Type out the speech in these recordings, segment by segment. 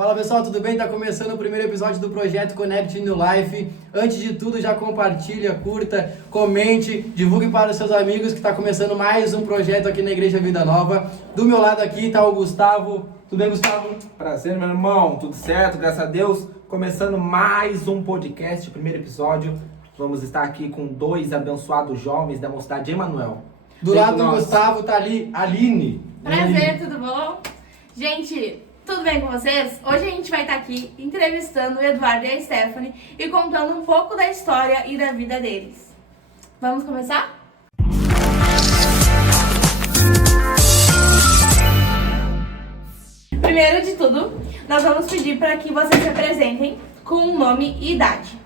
Fala pessoal, tudo bem? Tá começando o primeiro episódio do projeto Connect New Life. Antes de tudo, já compartilha, curta, comente, divulgue para os seus amigos que tá começando mais um projeto aqui na Igreja Vida Nova. Do meu lado aqui tá o Gustavo. Tudo bem, Gustavo? Prazer, meu irmão. Tudo certo? Graças a Deus. Começando mais um podcast, primeiro episódio. Vamos estar aqui com dois abençoados jovens da Mocidade de Emanuel. Do lado do Gustavo tá ali a Aline. Prazer, tudo bom? Gente, tudo bem com vocês? Hoje a gente vai estar aqui entrevistando o Eduardo e a Stephanie e contando um pouco da história e da vida deles. Vamos começar? Primeiro de tudo, nós vamos pedir para que vocês se apresentem com nome e idade.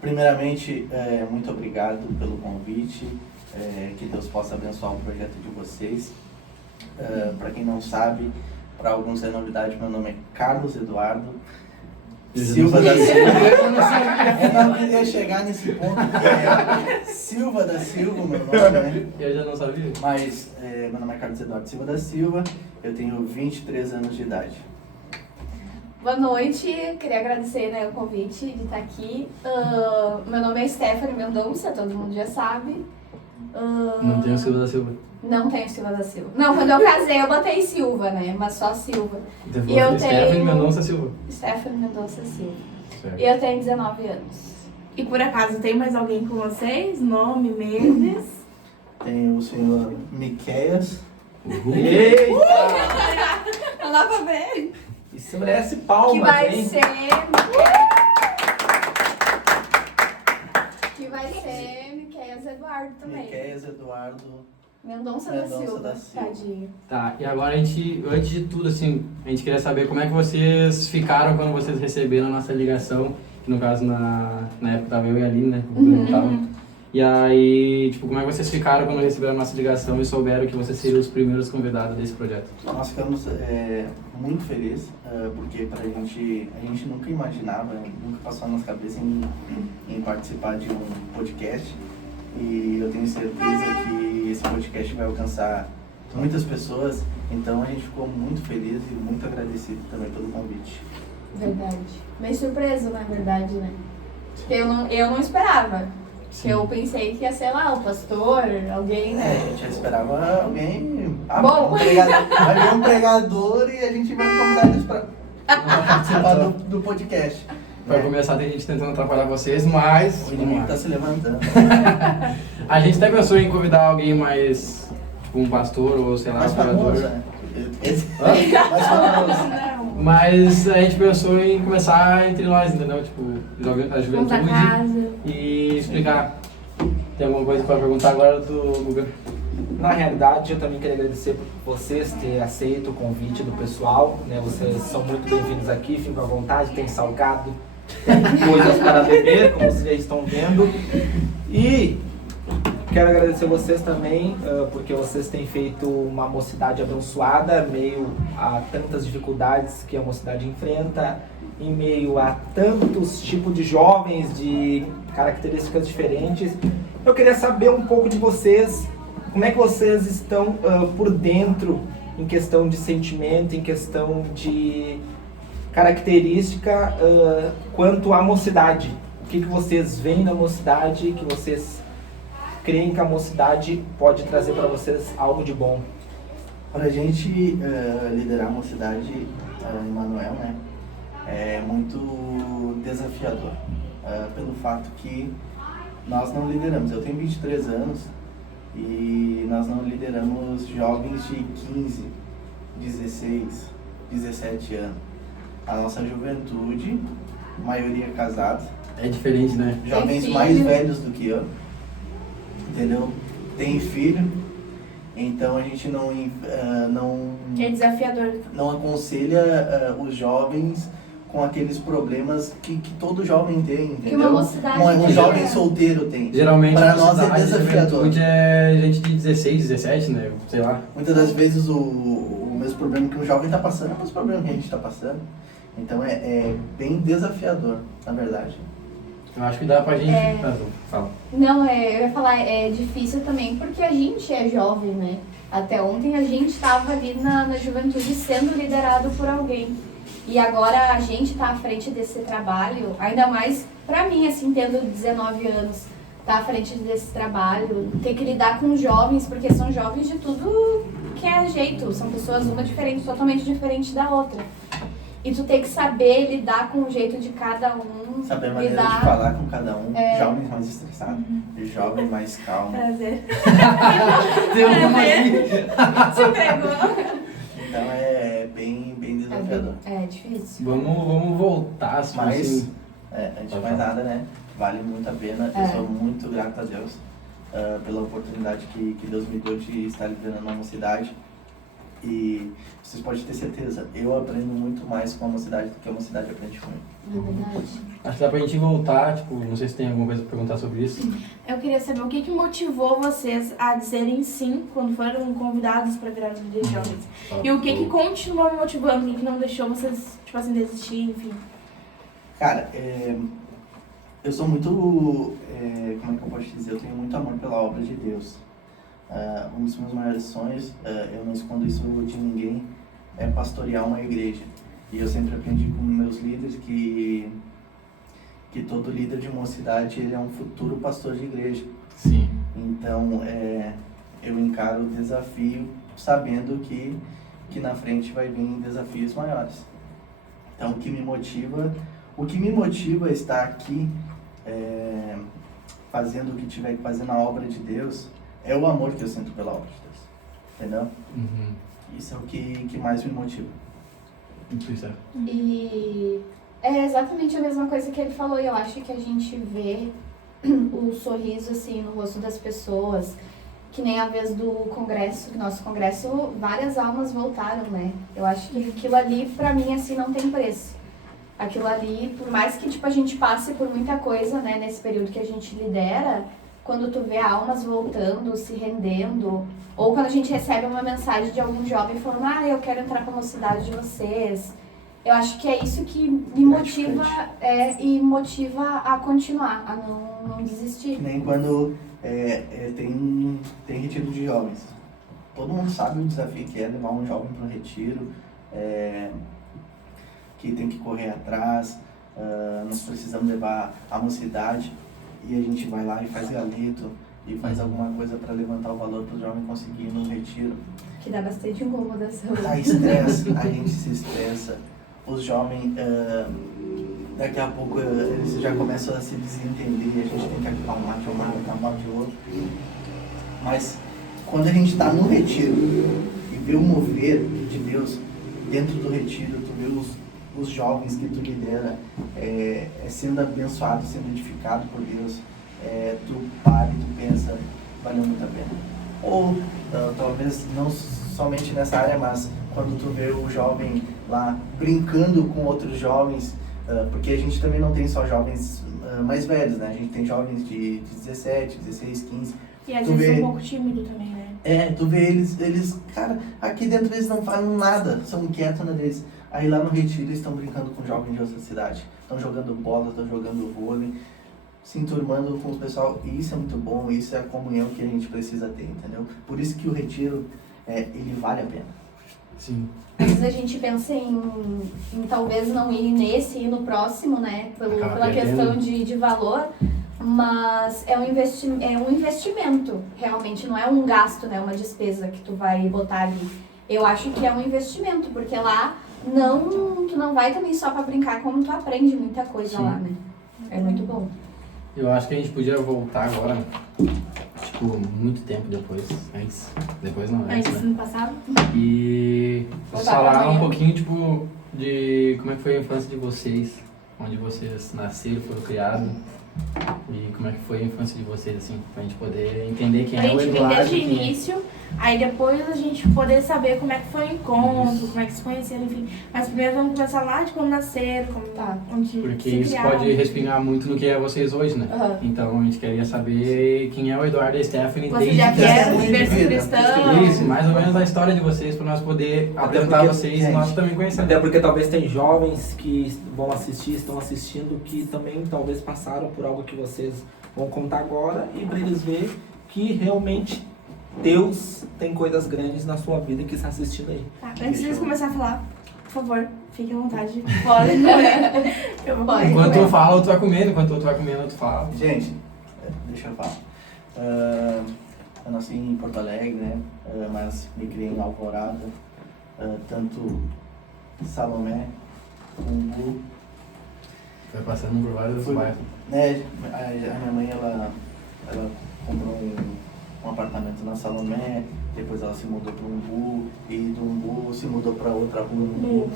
Primeiramente, muito obrigado pelo convite, que Deus possa abençoar o projeto de vocês. Para quem não sabe, para alguns é novidade, meu nome é Carlos Eduardo Silva da Silva. Eu não queria chegar nesse ponto, que é Silva da Silva, meu nome, né? Eu já não sabia. Mas meu nome é Carlos Eduardo Silva da Silva, eu tenho 23 anos de idade. Boa noite, queria agradecer o convite de estar aqui. Meu nome é Stephanie Mendonça, todo mundo já sabe. Não tem o Silva da Silva. Não tenho Silva da Silva. Não, quando eu casei eu botei Silva, né? Mas só Silva. Então, E eu Stephanie tenho... Mendonça Silva. Stephanie Mendonça Silva. Certo. E eu tenho 19 anos. E por acaso, tem mais alguém com vocês? Nome, meses? Tenho o senhor Miqueias. Eita! Não dá pra ver. Isso merece palmas, Que vai hein? ser... Que vai ser Miqueias Eduardo também. Miqueias Eduardo. Mendonça Mendonça da Silva. da Silva. Tadinho. Tá, e agora a gente, antes de tudo, assim, a gente queria saber como é que vocês ficaram quando vocês receberam a nossa ligação, que no caso na época tava eu e a Aline, né? E aí, tipo, como é que vocês ficaram quando receberam a nossa ligação e souberam que vocês seriam os primeiros convidados desse projeto? Nós ficamos muito felizes, porque a gente nunca imaginava, nunca passou na nossa cabeça em participar de um podcast. E eu tenho certeza que esse podcast vai alcançar muitas pessoas, então a gente ficou muito feliz e muito agradecido também pelo convite. Verdade. Meio surpreso, na verdade, né? Eu não esperava. Sim. Eu pensei que ia ser lá o pastor, alguém, A né? gente já esperava alguém, Bom. um pregador e a gente vai convidar eles para participar do podcast. Pra começar, tem gente tentando atrapalhar vocês, mas... O inimigo está se levantando. A gente até pensou em convidar alguém mais, tipo um pastor ou sei lá, Mais um pregador. famoso, né? Mais famoso. Mas a gente pensou em começar entre nós, entendeu? Tipo, a Vamos pra juventude casa. e explicar. Tem alguma coisa pra perguntar agora do Guga? Na realidade, eu também queria agradecer por vocês terem aceito o convite do pessoal, né? Vocês são muito bem-vindos aqui, fiquem à vontade, tem salgado, tem coisas para beber, como vocês já estão vendo. E quero agradecer vocês também, porque vocês têm feito uma mocidade abençoada, meio a tantas dificuldades que a mocidade enfrenta, em meio a tantos tipos de jovens, de características diferentes. Eu queria saber um pouco de vocês. Como é que vocês estão por dentro em questão de sentimento, em questão de característica quanto à mocidade? O que vocês veem na mocidade, que vocês creem que a mocidade pode trazer para vocês algo de bom? Para a gente liderar a mocidade Emanuel, né, é muito desafiador, pelo fato que nós não lideramos. Eu tenho 23 anos e nós não lideramos jovens de 15, 16, 17 anos. A nossa juventude, maioria casados, É diferente, né? jovens filho. mais velhos do que eu, entendeu? Tem filho, então a gente não É desafiador. aconselha os jovens com aqueles problemas que todo jovem tem, entendeu? Que uma mocidade Um tem, jovem né? solteiro tem. Geralmente Pra a nós é cidade, desafiador. juventude é gente de 16, 17, né? Sei lá. Muitas das vezes o mesmo problema que um jovem está passando é o mesmo problema que a gente está passando. Então é bem desafiador, na verdade. Eu acho que dá pra gente... Fala. Não, eu ia falar, é difícil também porque a gente é jovem, né? Até ontem a gente estava ali na juventude sendo liderado por alguém. E agora a gente tá à frente desse trabalho, ainda mais pra mim, assim, tendo 19 anos, tá à frente desse trabalho, ter que lidar com jovens, porque são jovens de tudo que é jeito, são pessoas uma diferente, totalmente diferente da outra. E tu tem que saber lidar com o jeito de cada um. Saber a maneira de falar com cada um. Jovens mais estressados, jovem mais calmo. Prazer. Deu uma aqui. Se entregou. Então é bem desafiador. É difícil. Vamos voltar, se Mas, fosse... antes de mais nada, né? Vale muito a pena. Eu sou muito grato a Deus pela oportunidade que Deus me deu de estar liderando uma mocidade. E vocês podem ter certeza, eu aprendo muito mais com a mocidade do que a mocidade aprende comigo. É verdade. Acho que dá pra gente voltar, tipo, não sei se tem alguma coisa pra perguntar sobre isso. Eu queria saber o que motivou vocês a dizerem sim quando foram convidados para virar líderes jovens. E o que continuou me motivando, o que não deixou vocês, tipo assim, desistir, enfim. Cara, eu sou muito, como é que eu posso dizer, eu tenho muito amor pela obra de Deus. Um dos meus maiores sonhos, eu não escondo isso de ninguém, é pastorear uma igreja. E eu sempre aprendi com meus líderes que todo líder de uma cidade ele é um futuro pastor de igreja. Sim. Então, eu encaro o desafio sabendo que na frente vai vir desafios maiores. Então, o que me motiva a estar aqui fazendo o que tiver que fazer na obra de Deus é o amor que eu sinto pela obra de Deus. Entendeu? Uhum. Isso é o que mais me motiva. Isso é. E é exatamente a mesma coisa que ele falou, e eu acho que a gente vê o sorriso assim no rosto das pessoas, que nem a vez do congresso, que nosso congresso, várias almas voltaram, né? Eu acho que aquilo ali, pra mim, assim, não tem preço. Aquilo ali, por mais que tipo, a gente passe por muita coisa, né, nesse período que a gente lidera, quando tu vê almas voltando, se rendendo, ou quando a gente recebe uma mensagem de algum jovem falando, eu quero entrar pra mocidade de vocês. Eu acho que é isso que me motiva e motiva a continuar, a não desistir. Que nem quando tem retiro de jovens. Todo mundo sabe o desafio que é levar um jovem para um retiro, que tem que correr atrás, nós precisamos levar a mocidade e a gente vai lá e faz galeto e faz alguma coisa para levantar o valor para o jovem conseguir ir num retiro. Que dá bastante incomodação. Dá estresse, a gente se estressa. Os jovens, daqui a pouco, eles já começam a se desentender, a gente tem que acalmar de um lado, acalmar de outro. Mas quando a gente está no retiro e vê o mover de Deus dentro do retiro, tu vê os jovens que tu lidera sendo abençoado, sendo edificado por Deus, tu para e tu pensa, valeu muito a pena. Ou talvez não somente nessa área, mas quando tu vê o jovem lá brincando com outros jovens, porque a gente também não tem só jovens mais velhos, né? A gente tem jovens de 17, 16, 15. E às vezes é um pouco tímido também, né? Tu vê eles, cara, aqui dentro eles não falam nada, são quietos na deles. Aí lá no retiro eles estão brincando com jovens de outra cidade, estão jogando bola, estão jogando vôlei, se enturmando com o pessoal, e isso é muito bom, isso é a comunhão que a gente precisa ter, entendeu? Por isso que o retiro, ele vale a pena. Sim. Às vezes a gente pensa em talvez não ir nesse e ir no próximo, né? Pela questão de valor, mas é um investimento, realmente, não é um gasto, né? Uma despesa que tu vai botar ali. Eu acho que é um investimento, porque lá tu não vai também só pra brincar, como tu aprende muita coisa. Sim. Lá, né? É muito bom. Eu acho que a gente podia voltar agora, tipo, muito tempo depois, depois não, antes, né? no passado. E falar um pouquinho, tipo, de como é que foi a infância de vocês, onde vocês nasceram, foram criados, e como é que foi a infância de vocês, assim, pra gente poder entender quem é o Eduardo. Desde o início, Aí depois a gente poder saber como é que foi o encontro, como é que se conheceram, enfim. Mas primeiro vamos começar lá de como nasceram, como, onde Porque se isso criaram. pode respingar muito no que é vocês hoje, né? Aham. Então a gente queria saber quem é o Eduardo e a Stephanie Você desde já que quer muito berço vida. cristão? Isso, mais ou menos a história de vocês, para nós poder Até apresentar porque, vocês e gente, nós também conhecemos. Até porque talvez tem jovens que vão assistir, estão assistindo, que também talvez passaram por algo que vocês vão contar agora e para eles ver que realmente Deus tem coisas grandes na sua vida que está assistindo aí. Tá, antes de começar a falar, por favor, fique à vontade. Pode comer. Eu vou Pode. comer. Enquanto eu falo, tu vai comendo. Enquanto tu vai comendo, tu fala. Gente, deixa eu falar. Eu nasci em Porto Alegre, né? Mas me criei em Alvorada. Tanto Salomé, Umbu. Vai passando por vários Fui- bairros. Né, a minha mãe, ela comprou um apartamento na Salomé, depois ela se mudou para Umbu, e do Umbu se mudou para outra rua no Umbu.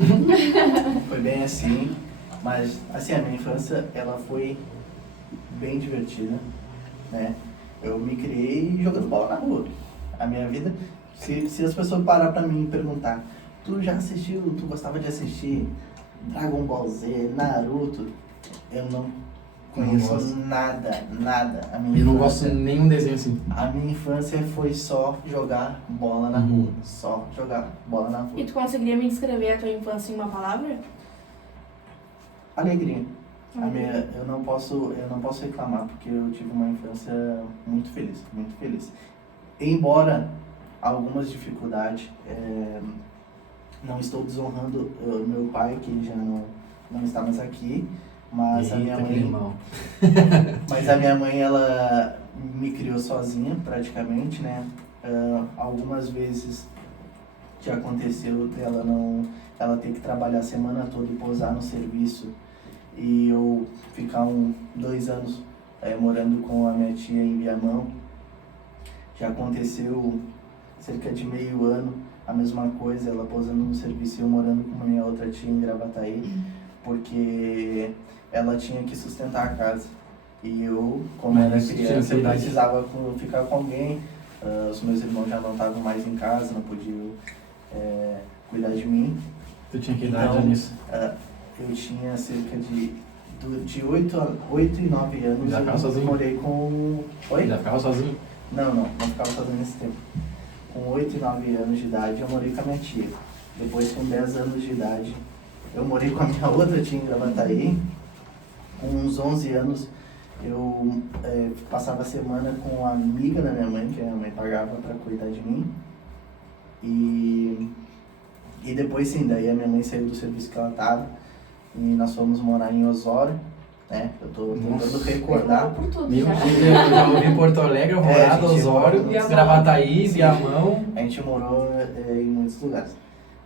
Foi bem assim, mas assim, a minha infância, ela foi bem divertida, né? Eu me criei jogando bola na rua. A minha vida, se as pessoas parar pra mim e perguntar, tu já assistiu, tu gostava de assistir Dragon Ball Z, Naruto? Eu não conheço gosto. nada. A minha Eu não gosto infância- de nenhum desenho assim. A minha infância foi só jogar bola na Uhum. rua. Só jogar bola na E rua. tu conseguiria me descrever a tua infância em uma palavra? Alegria. Eu não posso reclamar porque eu tive uma infância muito feliz, muito feliz. Embora algumas dificuldades, não estou desonrando meu pai, que já não está mais aqui, mas a minha Eita, que mãe, limão. mas a minha mãe, ela me criou sozinha praticamente, né? Algumas vezes que aconteceu ela ter que trabalhar a semana toda e pousar no serviço e eu ficar 2 anos morando com a minha tia em Viamão. Já aconteceu cerca de meio ano a mesma coisa, ela pousando no serviço e eu morando com a minha outra tia em Gravataí, porque ela tinha que sustentar a casa. E eu, como Mas era isso tinha criança, eu idade. precisava ficar com alguém. Os meus irmãos já não estavam mais em casa, não podiam cuidar de mim. Tu tinha que idade Então, nisso? Eu tinha cerca de 8 e 9 anos. Já ficava eu sozinho? morei com... Oi? Já ficava sozinho? Não ficava sozinho nesse tempo. Com 8 e 9 anos de idade, eu morei com a minha tia. Depois, com 10 anos de idade, eu morei com a minha outra tia em Gravataí. Com uns 11 anos, eu passava a semana com a amiga da minha mãe, que a minha mãe pagava para cuidar de mim. E depois, sim, daí a minha mãe saiu do serviço que ela estava e nós fomos morar em Osório, né? Eu tô tentando recordar. Por tudo Meu já. Deus, eu já ouvi Porto Alegre, Alvorada, gente, Osório, Viamão. Gravataí, Sim. Viamão. A gente morou em muitos lugares.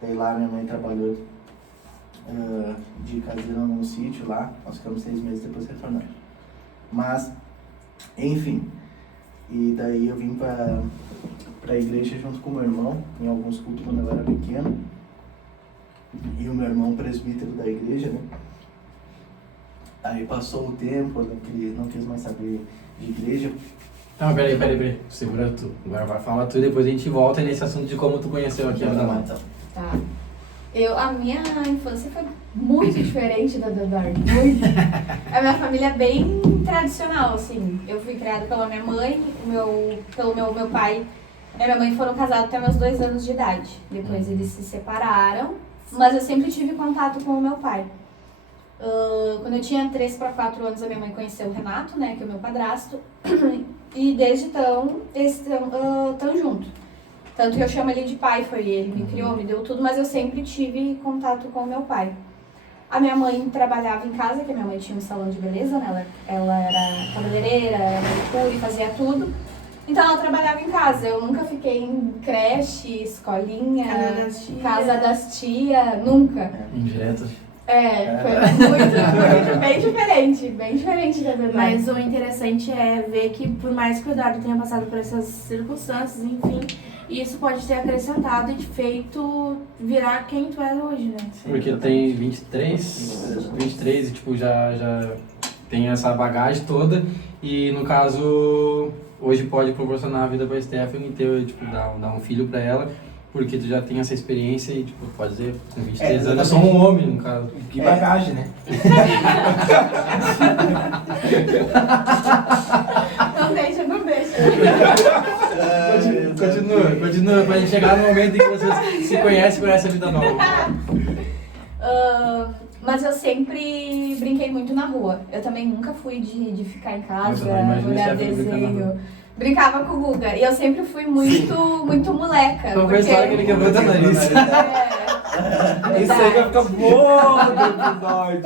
Daí lá minha mãe trabalhou de caseira num sítio lá, nós ficamos 6 meses depois retornamos. Mas, enfim, e daí eu vim pra igreja junto com o meu irmão, em alguns cultos quando eu era pequeno. E o meu irmão presbítero da igreja, né? Aí passou o tempo, eu não quis mais saber de igreja. Não, peraí. Segura tu. Agora vai falar tu e depois a gente volta nesse assunto de como tu conheceu aqui a Ana Mata. Então. Tá. A minha infância foi muito diferente da do Eduardo. Muito. A minha família é bem tradicional, assim. Eu fui criada pela minha mãe, pelo meu pai e minha mãe foram casados até meus 2 anos de idade. Depois eles se separaram, mas eu sempre tive contato com o meu pai. Quando eu tinha 3 para 4 anos, a minha mãe conheceu o Renato, né, que é o meu padrasto. E desde então, eles estão juntos. Tanto que eu chamo ele de pai, foi ele, me criou, me deu tudo, mas eu sempre tive contato com o meu pai. A minha mãe trabalhava em casa, que a minha mãe tinha um salão de beleza, né? Ela era cabeleireira, era manicure, fazia tudo. Então ela trabalhava em casa, eu nunca fiquei em creche, escolinha, casa das tia, nunca. Indiretas. Foi muito, bem diferente da verdade. Mas o interessante é ver que, por mais que o Eduardo tenha passado por essas circunstâncias, enfim, isso pode ter acrescentado e te feito virar quem tu é hoje, né? Porque tem 23 e tipo, já tem essa bagagem toda. E no caso, hoje pode proporcionar a vida pra Stephanie e ter, tipo, dar um filho pra ela, porque tu já tem essa experiência e, tipo, pode dizer, com 23 anos, eu sou um homem, no caso. Que bagagem, né? Não deixa. Continua, pra gente chegar no momento em que vocês se conhecem a vida nova. Mas eu sempre brinquei muito na rua. Eu também nunca fui de ficar em casa, Nossa, não imagino olhar Stephanie brincando na desenho. rua. Brincava com o Guga. E eu sempre fui muito moleca. Então foi a história que ele quebrou teu nariz. Isso aí vai ficar bom no episódio.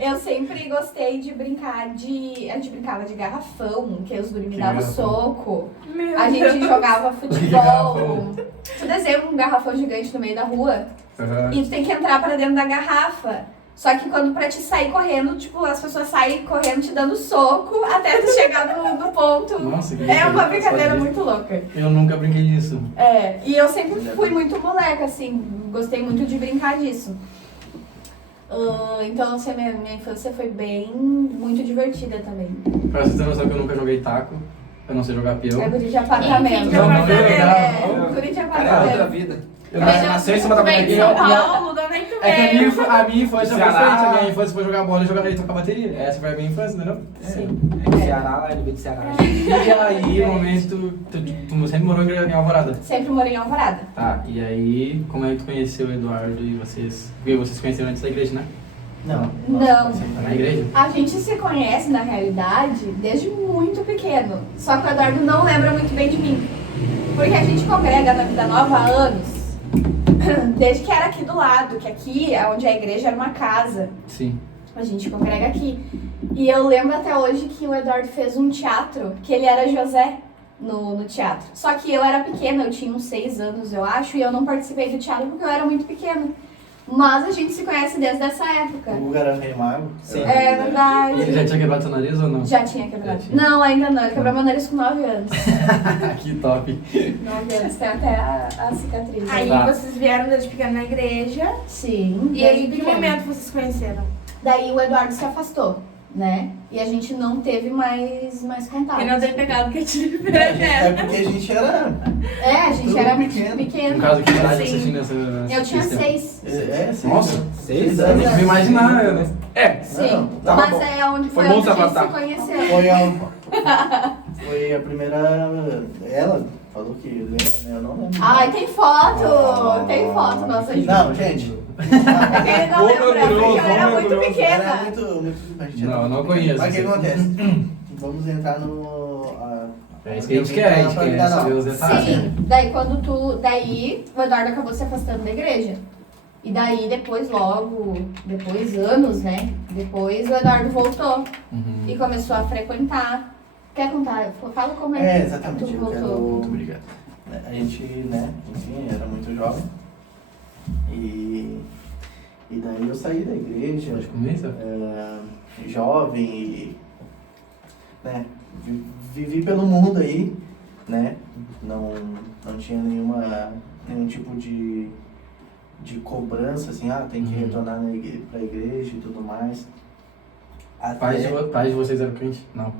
Eu sempre gostei de brincar de... A gente brincava de garrafão, que os guri me Que davam garrafão? soco. Meu A gente Deus. jogava Que futebol. garrafão? Tu desenha um garrafão gigante no meio da rua Uhum. e tu tem que entrar pra dentro da garrafa. Só que quando pra te sair correndo, tipo, as pessoas saem correndo te dando soco até tu chegar no ponto. Nossa, que É uma brincadeira. brincadeira muito louca. Eu nunca brinquei disso. É, e eu sempre fui muito moleca, assim, gostei muito de brincar disso. Então, assim, minha infância foi muito divertida também. Pra você ter noção que eu nunca joguei taco, eu não sei jogar peão. É guri de apartamento. Enfim, de apartamento. Guri de Cara, é outra apartamento. vida. Eu Nasceu em cima da Vem de bonequinha. São Paulo, de onde é que tu É que veio? a minha infância foi Ceará. diferente. A minha infância foi jogar bola e jogar e tocar bateria. Essa foi a minha infância, entendeu? Sim. É de Ceará, lá ele veio de Ceará. E aí, no momento, tu sempre morou em Alvorada. Sempre morei em Alvorada. Tá, e aí, como é que tu conheceu o Eduardo e vocês... Porque vocês se conheceram antes da igreja, né? Não. Não. Você tá na igreja? A gente se conhece, na realidade, desde muito pequeno. Só que o Eduardo não lembra muito bem de mim. Porque a gente congrega na Vida Nova há anos. Desde que era aqui do lado, que aqui, onde a igreja era uma casa. Sim. A gente congrega aqui. E eu lembro até hoje que o Eduardo fez um teatro, que ele era José no teatro. Só que eu era pequena, eu tinha uns 6 anos, eu acho, e eu não participei do teatro porque eu era muito pequena. Mas a gente se conhece desde essa época. O Guga era rei mago. Sim. É E verdade. ele já tinha quebrado teu nariz ou não? Já tinha quebrado. Já tinha. Não, ainda não. Ele quebrou meu nariz com 9 anos. Que top. 9 anos. Tem até a cicatriz. Aí Tá. vocês vieram desde pequeno na igreja. Sim. E aí, desde em que pequeno. momento vocês se conheceram? Daí o Eduardo se afastou, né? E a gente não teve mais contato. E não tem pecado que te É porque a gente era. É, a gente Tudo era pequeno. pequeno. No caso, que idade Sim. assistindo essa... Eu tinha 6. Sim. Nossa. 6 Eu anos. nem imaginar, eu, né? Sim. Não, tá Mas bom. é onde Foi foi bom onde se a gente afastar. se conheceu. Foi a primeira. Ela falou que lembra, né? Eu não lembro. Ai, tem foto! Tem foto, nossa gente. Não, gente. É que ele não lembra, orgulhoso, porque eu era muito orgulhoso. pequena. Era muito. A gente Não, era- eu não conheço. Mas o que acontece? Vamos entrar no. É isso que a gente quer, a gente quer saber os detalhes. Sim, daí o Eduardo acabou se afastando da igreja. E daí depois, anos, né? Depois o Eduardo voltou Uhum. e começou a frequentar. Quer contar? Fala como é que Exatamente. tu Eu voltou. quero. Muito obrigado. A gente, né, enfim, era muito jovem. E daí eu saí da igreja, Pode começar? jovem e, né, vivi pelo mundo aí, né, não tinha nenhum tipo de cobrança, assim, tem que Uhum. retornar pra igreja e tudo mais. Pais Até de vocês eram crentes? Não.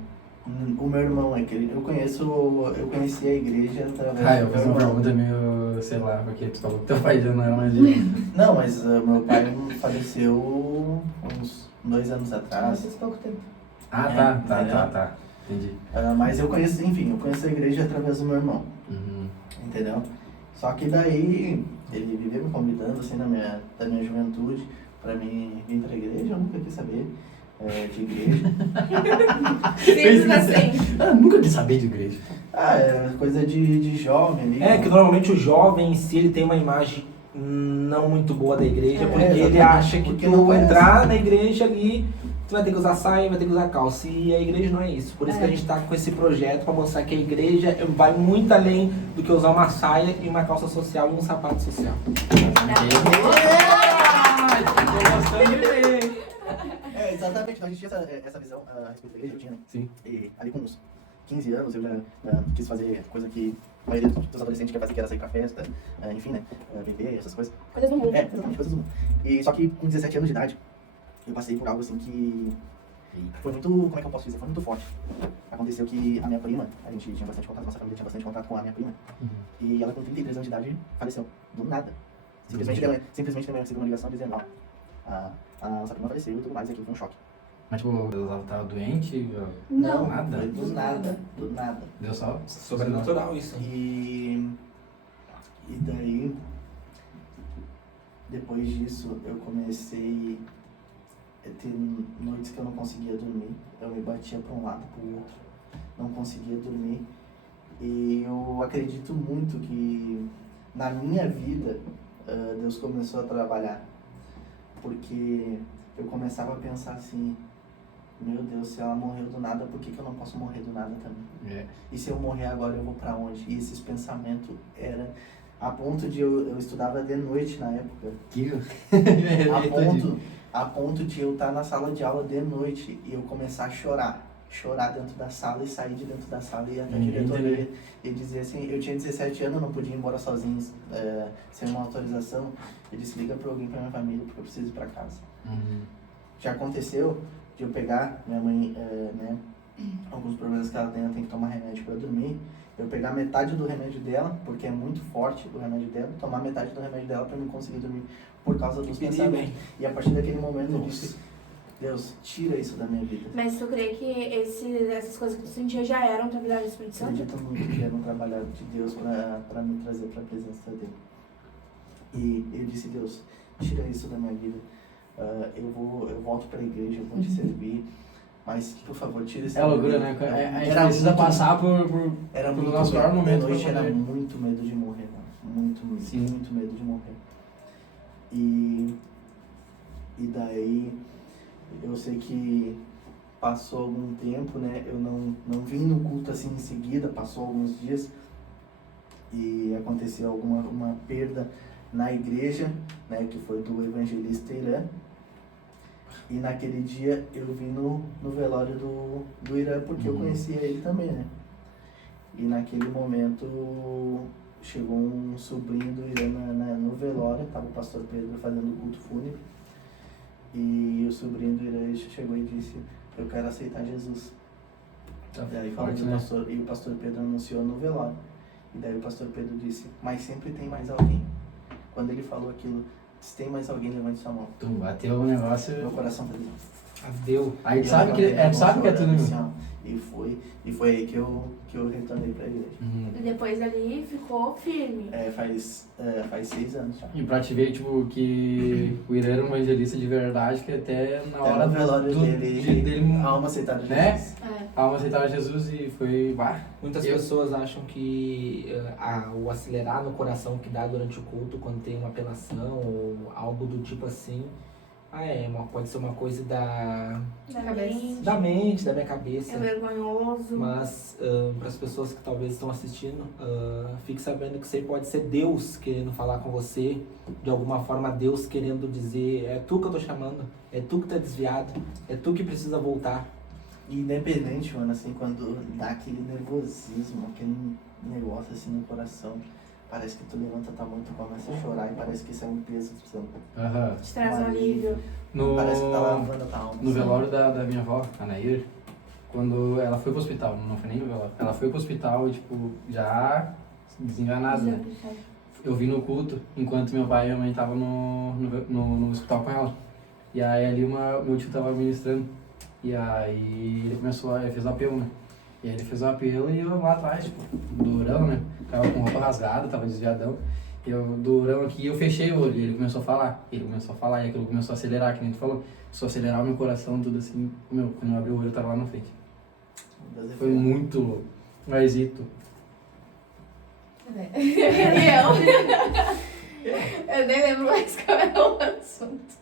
o meu irmão é que eu conheci a igreja através Ah, eu do fiz meu uma irmão. pergunta meio, sei lá, porque tu falou que teu pai já não era mais de... Não, mas meu pai faleceu uns 2 anos atrás. Faz pouco tempo. Ah, tá. Entendi. Mas eu conheço a igreja através do meu irmão, Uhum. entendeu? Só que daí ele vivia me convidando assim da minha juventude pra mim vir pra igreja, eu nunca quis saber de igreja. Simples assim. Ah, nunca quis saber de igreja. É coisa de jovem ali. É que normalmente o jovem em si ele tem uma imagem não muito boa da igreja, porque ele exatamente. acha que Porque tu não conhece. entrar na igreja ali, tu vai ter que usar saia, vai ter que usar calça. E a igreja não é isso. Por isso que a gente tá com esse projeto para mostrar que a igreja vai muito além do que usar uma saia e uma calça social e um sapato social. Exatamente, a gente tinha essa visão a respeito da igreja, eu tinha, né? Sim. E ali com uns 15 anos eu já quis fazer coisa que a maioria dos adolescentes quer fazer, que era sair pra festa, enfim, né? Beber, essas coisas. Coisas do mundo. Exatamente, coisas do mundo. E só que com 17 anos de idade, eu passei por algo assim que Foi muito, como é que eu posso dizer, foi muito forte. Aconteceu que a minha prima, a gente tinha bastante contato, nossa família tinha bastante contato com a minha prima, e ela com 33 anos de idade faleceu, do nada. Simplesmente deu uma segunda ligação dizendo, ó, a nossa prima faleceu e tudo mais, e aquilo foi um choque. Mas, tipo, ela tava doente? Não. Nada? Foi do nada, do nada. Deu só? Sobrenatural isso. E daí, depois disso, eu comecei a ter noites que eu não conseguia dormir. Eu me batia para um lado, para o outro. Não conseguia dormir. E eu acredito muito que na minha vida, Deus começou a trabalhar. Porque eu começava a pensar assim, meu Deus, se ela morreu do nada, por que eu não posso morrer do nada também? É. E se eu morrer agora, eu vou pra onde? E esses pensamentos eram a ponto de eu estudava de noite na época. A ponto de eu estar na sala de aula de noite e eu começar a chorar dentro da sala e sair de dentro da sala e ir até a diretoria e dizer assim, eu tinha 17 anos, não podia ir embora sozinho, sem uma autorização. Eu disse, liga pra alguém, pra minha família, porque eu preciso ir pra casa. Já aconteceu de eu pegar, minha mãe, alguns problemas que ela tem que tomar remédio pra dormir, eu pegar metade do remédio dela, porque é muito forte o remédio dela, tomar metade do remédio dela pra eu não conseguir dormir por causa dos pensamentos. E a partir daquele momento eu disse, Deus, tira isso da minha vida. Mas tu crê que essas coisas que tu sentia já eram tua vida do Espírito Santo? Acredito muito que era um trabalho de Deus para me trazer para a presença dele. E eu disse, Deus, tira isso da minha vida. Eu volto para a igreja, eu vou te servir. Mas, por favor, tira isso É da minha loucura, vida. né? A gente precisa passar por Era nosso pior momento. noite pra era poder- muito medo de morrer, mano. Muito medo de morrer. E daí, eu sei que passou algum tempo, né? Eu não vim no culto assim em seguida, passou alguns dias e aconteceu uma perda na igreja, né? Que foi do evangelista Irã. E naquele dia eu vim no velório do Irã, porque eu conhecia ele também, né? E naquele momento chegou um sobrinho do Irã no velório, tava o pastor Pedro fazendo o culto fúnebre. E o sobrinho do Irã chegou e disse, eu quero aceitar Jesus. Tá E aí forte, falou né? e o pastor Pedro anunciou no velório. E daí o pastor Pedro disse, mas sempre tem mais alguém. Quando ele falou aquilo, se tem mais alguém, levante sua mão. Tu bateu o negócio. Meu coração fez Adeus. Aí tu sabe que é tudo, né? E foi aí que eu retornei pra igreja. E depois dali ficou firme. Faz 6 anos já. E pra te ver, tipo, que o Irã era um evangelista de verdade, que até na Até hora no velório dele, a alma aceitada de né? Jesus. a alma aceitava Jesus e foi. Muitas pessoas acham que o acelerar no coração que dá durante o culto, quando tem uma apelação ou algo do tipo assim, pode ser uma coisa Da mente. da mente, da minha cabeça. É vergonhoso. Mas para as pessoas que talvez estão assistindo, fique sabendo que isso aí pode ser Deus querendo falar com você, de alguma forma Deus querendo dizer, é tu que eu tô chamando, é tu que tá desviado, é tu que precisa voltar. Independente, mano, assim, quando dá aquele nervosismo, aquele negócio assim no coração, parece que tu levanta tua mão, tu começa a chorar e parece que isso é um peso, sabe? Te traz um alívio. Parece que tá lavando a tua alma. No sabe? velório da minha avó, a Nair, quando ela foi pro hospital, não foi nem no velório, ela foi pro hospital e, tipo, já desenganada, né? Eu vi no culto, enquanto meu pai e minha mãe estavam no hospital com ela. E aí ali meu tio tava ministrando. E aí ele fez o apelo, né? E aí ele fez o apelo e eu lá atrás, tipo, durão, né? Tava com roupa rasgada, tava desviadão. E eu, durão aqui, eu fechei o olho e ele começou a falar. E aquilo começou a acelerar, que nem tu falou. Começou a acelerar o meu coração, tudo assim. Quando eu abri o olho, eu tava lá na frente. Foi muito louco. Mas e tu? E eu nem lembro mais qual era o assunto.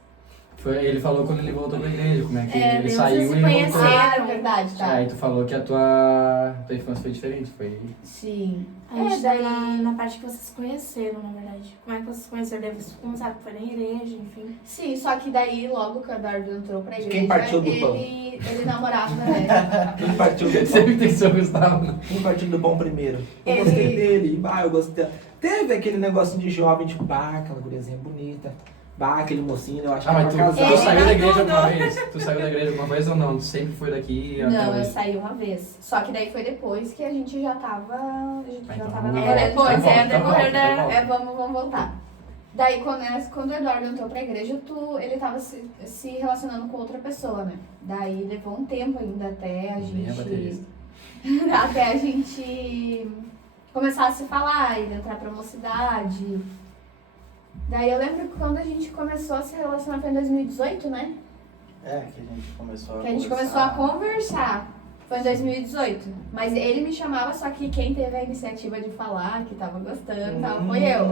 Ele falou quando ele voltou pra igreja, como é que ele vocês saiu se e ele voltou. conheceram. Verdade, tá. Aí tu falou que a tua infância foi diferente, foi... Sim. A gente tá daí... na parte que vocês se conheceram, na verdade. Como é que vocês se conheceram? Daí vocês começaram, foi na igreja, enfim. Sim, só que daí, logo que o Eduardo entrou pra igreja, Quem partiu do pão? ele namorava, né? Quem partiu do pão? Sempre tem que ser o Gustavo, né? Quem partiu do pão primeiro? Eu Ele- gostei dele, eu gostei dela. Teve aquele negocinho de jovem, tipo, aquela guriazinha bonita. bah, aquele mocinho, eu acho que Ah, é mas pra casar. tu saiu da Ele igreja tá tudo. alguma vez? Tu saiu da igreja alguma vez ou não? Tu sempre foi daqui até Não, eu hoje? saí uma vez. Só que daí foi depois que a gente já tava. A gente já Então, tava vamos namorando. É, depois, Então é volta, decorrer então da... volta. Vamos voltar. Daí, quando o Eduardo entrou pra igreja, ele tava se relacionando com outra pessoa, né? Daí levou um tempo ainda até a Nem a gente. baterista. Até a gente começar a se falar, ele entrar pra mocidade. Daí eu lembro que quando a gente começou a se relacionar foi em 2018, né? É, que a gente começou a Que a gente começou a conversar. Foi em 2018. Mas ele me chamava, só que quem teve a iniciativa de falar, que tava gostando e tal, foi eu.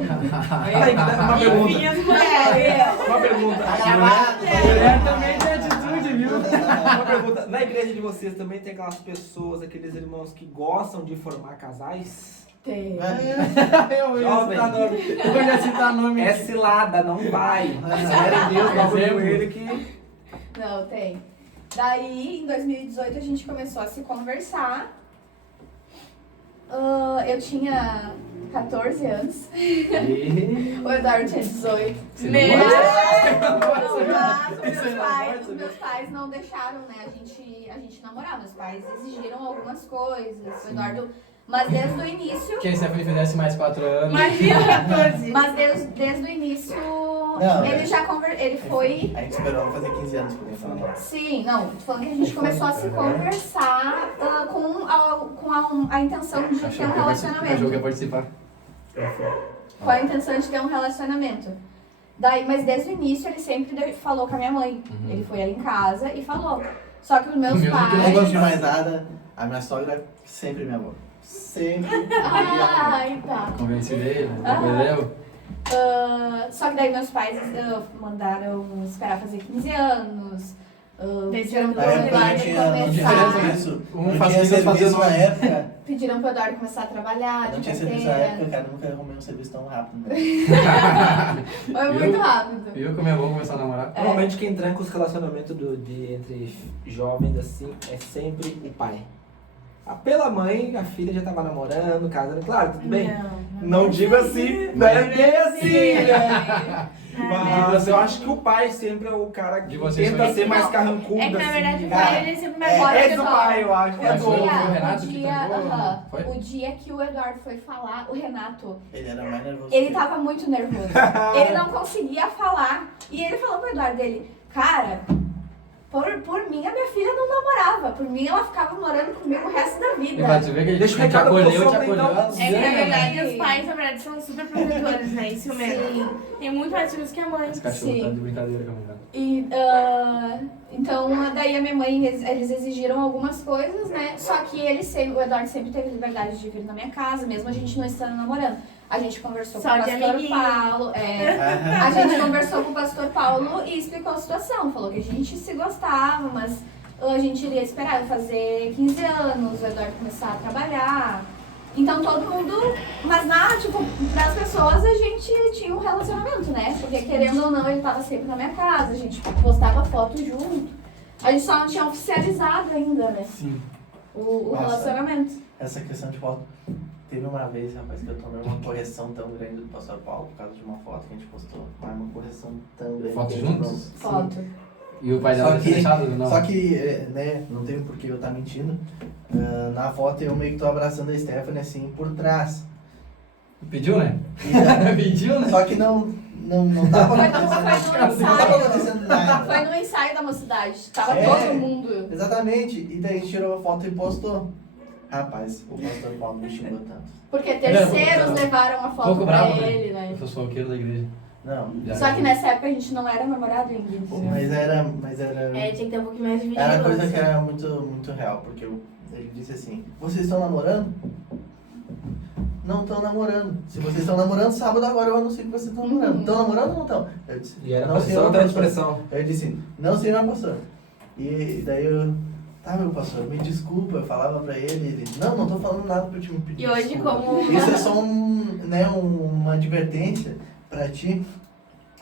Aí, uma pergunta. Enfim, as mulheres. Uma pergunta. Mulher também tem atitude, viu? Uma pergunta. Na igreja de vocês também tem aquelas pessoas, aqueles irmãos que gostam de formar casais? Tem. Eu ia Jovem. citar nome. Eu ia citar nome. É cilada, não vai. Sério, Deus, bagulho com ele que... Não, tem. Daí, em 2018, a gente começou a se conversar. Eu tinha 14 anos. O Eduardo tinha 18. Você Meu não gosta? Os meus pais não deixaram, né, a gente namorar. Meus pais exigiram algumas coisas. O Eduardo, mas desde o início. Quem se a Stephanie fizesse mais 4 anos. Imagina, 14. Mas desde o início, ele já ele foi. A gente esperou ela fazer 15 anos pra começar a namorar. Sim, não, tô falando que a gente começou a se conversar com a intenção de ter um Achou que ia relacionamento. participar. Com a intenção de ter um relacionamento. Daí, mas desde o início ele sempre falou com a minha mãe. Uhum. Ele foi ali em casa e falou. Só que os meus Meu Deus, Eu não gosto de pais. mais nada, a minha sogra sempre me amou. Sempre. Ai, tá. Convenci dele, Ah. entendeu? Só que daí meus pais mandaram esperar fazer 15 anos. Pediram pro Na época não Eduardo tinha começar. serviço. Um Não faz tinha isso, faz serviço isso. na época. Pediram pro Eduardo começar a trabalhar, Não de tinha serviço na carteira. época, cara. Nunca arrumei um serviço tão rápido. Né? Foi muito Viu? rápido. Viu como é bom começar a namorar? Normalmente quem tranca os relacionamentos entre jovens assim é sempre o pai. Pela mãe, a filha já tava namorando, casando. Claro, tudo bem. Não digo assim, não é bem assim, né? Mas eu acho que o pai sempre é o cara que De vocês tenta foi- ser mais Não, carrancudo. É que na assim. verdade o Cara, pai ele sempre mais Olha é do só. pai, eu acho. É Mas do... foi o Renato que trancou? Aham. Foi? O dia que o Eduardo foi falar, o Renato, Ele era mais nervoso. ele que tava muito nervoso. Ele não conseguia falar. E ele falou pro Eduardo dele, cara, por mim a minha filha não namorava. Por mim ela ficava morando comigo o resto da E pra vida. tu ver que ele Deixa o te recado pro acolheu, te Sandro, acolheu. então. É que na Sim. verdade os pais, na verdade, são super protetores, né? Isso mesmo. Sim. Tem muito mais filhos que a mãe. Esse cachorro Sim. tá de brincadeira com a mulher. E, então, daí a minha mãe, eles exigiram algumas coisas, né? Só que o Eduardo sempre teve liberdade de vir na minha casa, mesmo a gente não estando namorando. A gente conversou Só com o de pastor amiguinho. Paulo. A gente conversou com o pastor Paulo e explicou a situação. Falou que a gente se gostava, mas a gente iria esperar eu fazer 15 anos, o Eduardo começar a trabalhar. Então todo mundo, mas pras pessoas a gente tinha um relacionamento, né? Porque querendo ou não, ele tava sempre na minha casa, a gente postava foto junto. A gente só não tinha oficializado ainda, né? Sim. O Nossa. relacionamento. Essa questão de foto. Teve uma vez, rapaz, que eu tomei uma correção tão grande do pastor Paulo por causa de uma foto que a gente postou. Mas uma correção tão grande. Foto que a gente juntos? não- Sim. Foto. E o pai dela Só tá que- fechado? Não. Só que, né, não tem por que eu estar mentindo. Na foto eu meio que tô abraçando a Stephanie assim por trás. Pediu, né? E, Pediu, né? só que não tava Foi acontecendo. no Não tava ensaio. acontecendo nada. Foi no ensaio da mocidade. Tava É. todo mundo. Exatamente. E daí a gente tirou a foto e postou. Rapaz, o pastor Paulo me xingou tanto. Porque Ele era terceiros pouco- levaram a foto pouco pra bravo, né? ele, né? Eu sou solteiro da igreja. Não. Já. Só que nessa época a gente não era namorado ainda. Sim, entendeu? mas era É, tinha que ter um pouquinho mais de era vigilância. coisa que era muito, muito real, porque ele disse assim, vocês estão namorando? Não estão namorando. Se vocês estão namorando, sábado agora eu anuncio que vocês estão namorando. Estão namorando ou não estão? Eu disse, E era não, posição senhor da pastor. expressão. Eu disse, não, senhor pastor. E daí eu, tá, meu pastor, me desculpa, eu falava pra ele, não tô falando nada pra te me pedir E hoje, desculpa. como- Isso é só uma advertência pra ti.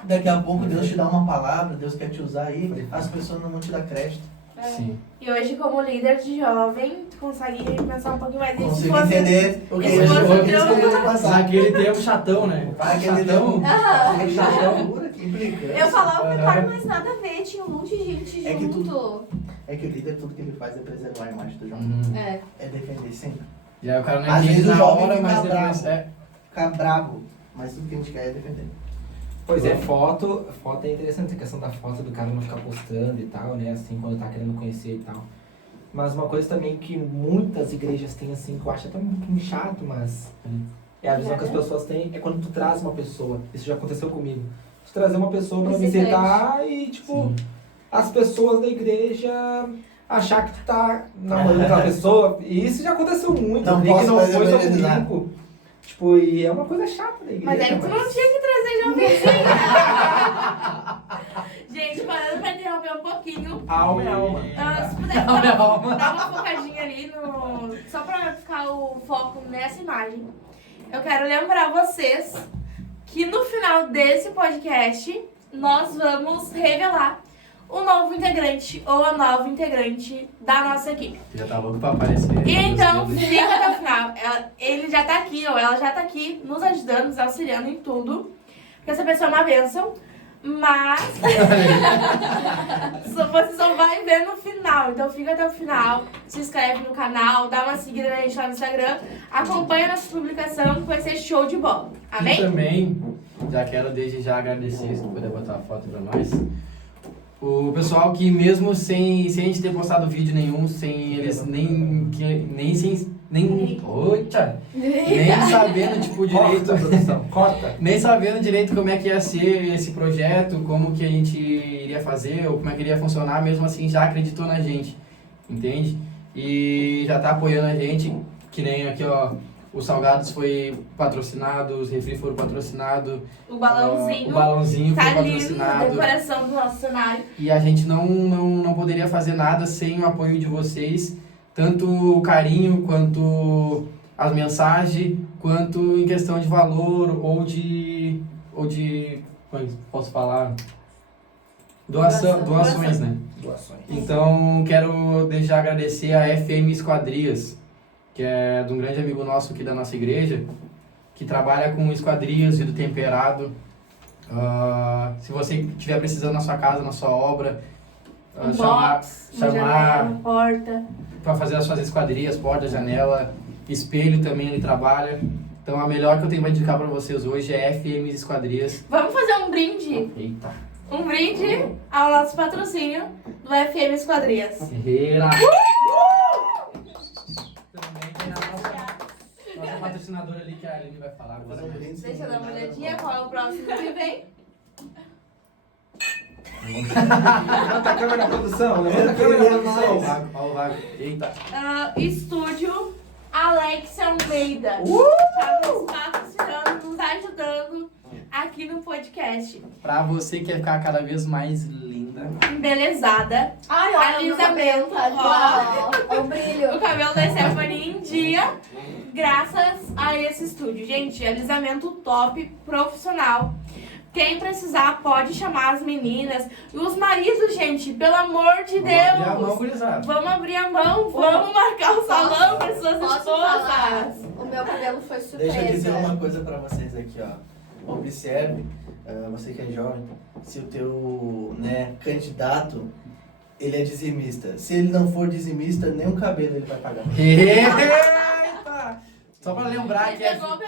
Daqui a pouco Deus te dá uma palavra, Deus quer te usar aí, as pessoas não vão te dar crédito. Sim. E hoje, como líder de jovem, tu consegue pensar um pouquinho mais nisso. Consigo entender o que esse eles fosse queriam passar. Naquele tempo chatão, né? Aquele Chatão. Chatão, que implicância. Eu falava o Eduardo, mas nada a ver, tinha um monte de gente É que junto. É que o líder, tudo que ele faz é preservar a imagem do jovem. Uhum. É defender sempre. E aí o cara não Às entende vezes o na jovem hora, fica mas depois... bravo. É. Ficar brabo, mas tudo que a gente quer é defender. Pois é, foto é interessante, a questão da foto do cara não ficar postando e tal, né? Assim, quando tá querendo conhecer e tal. Mas uma coisa também que muitas igrejas têm, assim, que eu acho até um pouquinho chato, mas é a visão que as pessoas têm, é quando tu traz uma pessoa. Isso já aconteceu comigo. Tu trazer uma pessoa pra visitar e, tipo, Sim. as pessoas da igreja achar que tu tá namorando aquela pessoa. E isso já aconteceu muito. Não eu vi que posso não mais foi só evangelizar. comigo. Tipo, e é uma coisa chata da igreja. Mas é que tu não tinha que trazer jovenzinha. Gente, parando pra interromper um pouquinho. Alma é alma. Se puder dar uma focadinha ali no. Só pra ficar o foco nessa imagem. Eu quero lembrar vocês que no final desse podcast nós vamos revelar o novo integrante ou a nova integrante da nossa equipe. Já tá louco pra aparecer. E então, fica até o final. Ele já tá aqui, ou ela já tá aqui, nos ajudando, nos auxiliando em tudo. Porque essa pessoa é uma bênção. Mas você só vai ver no final. Então fica até o final. Se inscreve no canal, dá uma seguida na gente lá no Instagram. Acompanha nossa publicação, que vai ser show de bola. E Amém? também, já quero desde já agradecer, se tu puder botar a foto pra nós. O pessoal que mesmo sem a gente ter postado vídeo nenhum, sem eles nem sabendo tipo direito, Corta, produção, corta. nem sabendo direito como é que ia ser esse projeto, como que a gente iria fazer, ou como é que iria funcionar, mesmo assim já acreditou na gente, entende? E já tá apoiando a gente, que nem aqui ó, os salgados foi patrocinado, os refri foram patrocinados, O balãozinho. o balãozinho Tá foi ali na patrocinado. decoração do nosso cenário. E a gente não poderia fazer nada sem o apoio de vocês, tanto o carinho, quanto as mensagens, quanto em questão de valor ou de como é que posso falar? Doações, né? Doações. Então, quero deixar agradecer a FM Esquadrias, que é de um grande amigo nosso aqui da nossa igreja, que trabalha com esquadrias e do temperado. Se você estiver precisando na sua casa, na sua obra, Um box, uma janela, uma porta. para fazer as suas esquadrias, porta, janela, espelho também ele trabalha. Então a melhor que eu tenho para indicar para vocês hoje é FM Esquadrias. Vamos fazer um brinde. Eita. Um brinde ao nosso patrocínio do FM Esquadrias. Ferreira. Também tem a nossa patrocinadora ali que a Aline vai falar agora. Deixa eu dar uma olhadinha qual é o próximo que vem. Levanta a câmera na produção, levanta a câmera na produção. Ó o vago. Eita. Estúdio Alexia Almeida. Tá nos patrocinando, nos ajudando aqui no podcast. Pra você que quer ficar cada vez mais linda. Embelezada. Ai, olha, Alisamento, ó, o brilho. O cabelo da Stephanie em dia, graças a esse estúdio. Gente, alisamento top, profissional. Quem precisar pode chamar as meninas. E os maridos, gente, pelo amor de Vamos abrir a mão, Deus. gurizada. Vamos abrir a mão, vamos marcar o salão para suas Posso falar? esposas. O meu cabelo foi surpresa. Deixa eu dizer uma coisa pra vocês aqui, ó. Observe, você que é jovem, se o teu candidato, ele é dizimista. Se ele não for dizimista, nem o cabelo ele vai pagar. Eita! Só pra lembrar que Pegou.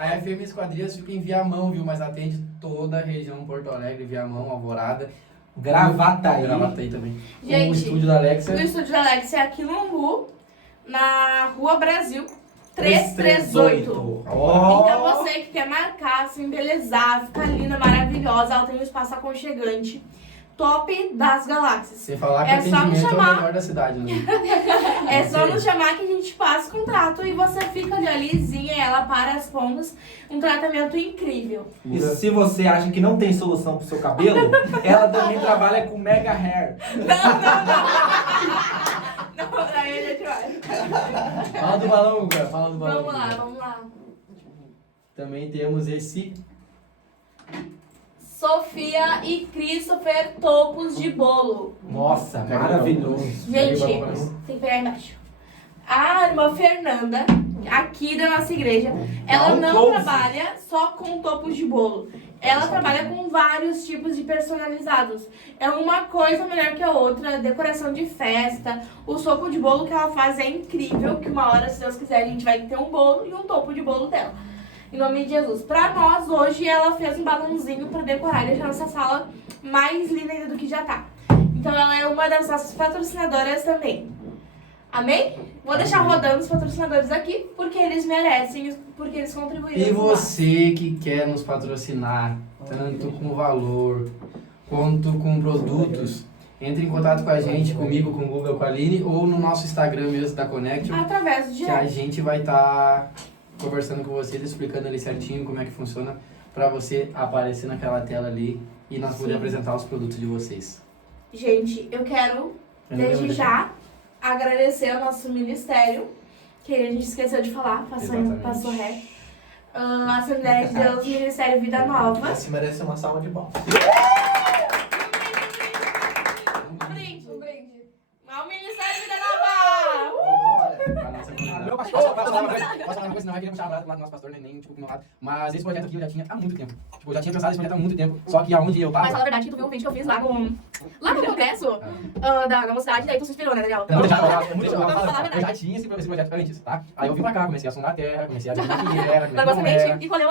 a FM Esquadrias fica em Viamão, viu? Mas atende toda a região Porto Alegre, Viamão, Alvorada. Gravataí. Gravataí também. Gente, O estúdio da Alexia. O estúdio da Alex é aqui no Umbu, na Rua Brasil 338. Então você que quer marcar, se embelezar, ficar linda, maravilhosa, ela tem um espaço aconchegante, top das galáxias. Sem falar que É só atendimento nos é o chamar. melhor da cidade, né? É só nos chamar que a gente passa o contrato e você fica ali lisinha, ela para as pontas, um tratamento incrível. E se você acha que não tem solução pro seu cabelo, ela também trabalha com Mega Hair. Não, aí a gente vai. Fala do balão, cara. Fala do balão. Vamos lá. Também temos esse Sofia e Christopher Topos de Bolo. Nossa, maravilhoso. Gente, tem que pegar embaixo. A irmã Fernanda, aqui da nossa igreja, ela não trabalha só com topos de bolo. Ela trabalha com vários tipos de personalizados. É uma coisa melhor que a outra, decoração de festa. O topo de bolo que ela faz é incrível, que uma hora, se Deus quiser, a gente vai ter um bolo e um topo de bolo dela. Em nome de Jesus. Pra nós, hoje, ela fez um balãozinho pra decorar e deixar nossa sala mais linda ainda do que já tá. Então ela é uma das nossas patrocinadoras também. Amém? Vou deixar rodando os patrocinadores aqui, porque eles merecem, porque eles contribuíram. E você que quer nos patrocinar, tanto com valor quanto com produtos, entre em contato com a gente, comigo, com o Google, com a Aline, ou no nosso Instagram mesmo da Connection, através do que a direct. gente vai estar conversando com vocês, explicando ali certinho como é que funciona, para você aparecer naquela tela ali e nós poder apresentar os produtos de vocês. Gente, eu quero, desde já, agradecer ao nosso ministério, que a gente esqueceu de falar, passou ré. A Assembleia de Deus, Ministério Vida Nova. Esse merece uma salva de palmas. Um brinde. Ao Ministério Vida Nova! A nossa comunidade. Posso falar uma coisa, senão vai querer puxar lá do nosso pastor, nem tipo meu lado. Mas esse projeto aqui eu já tinha há muito tempo. Tipo, eu já tinha pensado nesse projeto há muito tempo. Só que aonde eu tava. Mas fala a verdade que tu viu um vídeo que eu fiz lá no congresso da mocidade, daí tu se inspirou, né, Daniel? Eu Não, já tinha esse projeto antes, tá? Aí eu vim pra cá, comecei a sondar a terra, comecei a ver o que era, Na nossa mente, e quando eu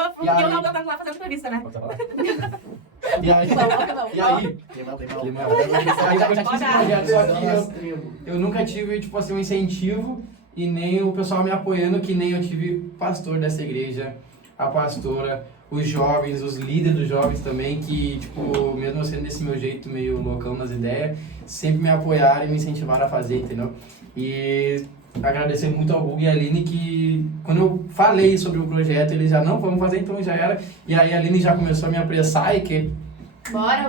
não lá fazendo entrevista, né? E aí, eu já tinha esse projeto, só que eu nunca tive, tipo assim, um incentivo e nem o pessoal me apoiando, que nem eu tive pastor dessa igreja, a pastora, os jovens, os líderes dos jovens também, que, tipo, mesmo eu sendo desse meu jeito meio loucão nas ideias, sempre me apoiaram e me incentivaram a fazer, entendeu? E agradecer muito ao Hugo e a Aline, que quando eu falei sobre o projeto, eles já, não, vamos fazer, então já era. E aí a Aline já começou a me apressar e que... Bora!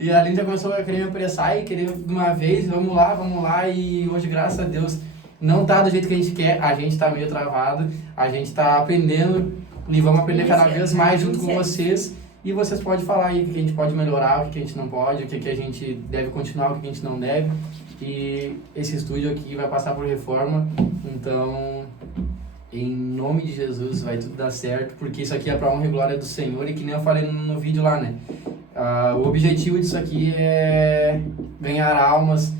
E a Aline já começou a querer me apressar e querer de uma vez, vamos lá. E hoje, graças a Deus, não tá do jeito que a gente quer, a gente tá meio travado, a gente tá aprendendo e vamos aprender cada vez mais junto com vocês. E vocês podem falar aí o que a gente pode melhorar, o que a gente não pode, o que a gente deve continuar, o que a gente não deve. E esse estúdio aqui vai passar por reforma, então, em nome de Jesus, vai tudo dar certo, porque isso aqui é pra honra e glória do Senhor, e que nem eu falei no vídeo lá, né? O objetivo disso aqui é ganhar almas,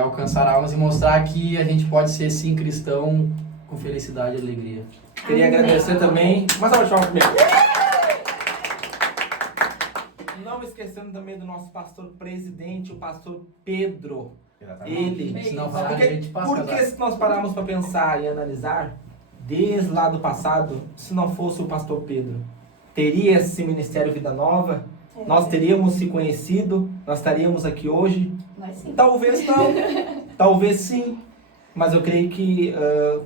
alcançar almas e mostrar que a gente pode ser, sim, cristão com felicidade e alegria. Queria agradecer também. Mas salva de palmas primeiro. Não esquecendo também do nosso pastor presidente, o pastor Pedro. Ele. Se não falar, a gente passa. Porque se nós pararmos para pensar e analisar, desde lá do passado, se não fosse o pastor Pedro, teria esse ministério Vida Nova? Nós teríamos se conhecido? Nós estaríamos aqui hoje? Nós sim. Talvez não. Talvez sim. Mas eu creio que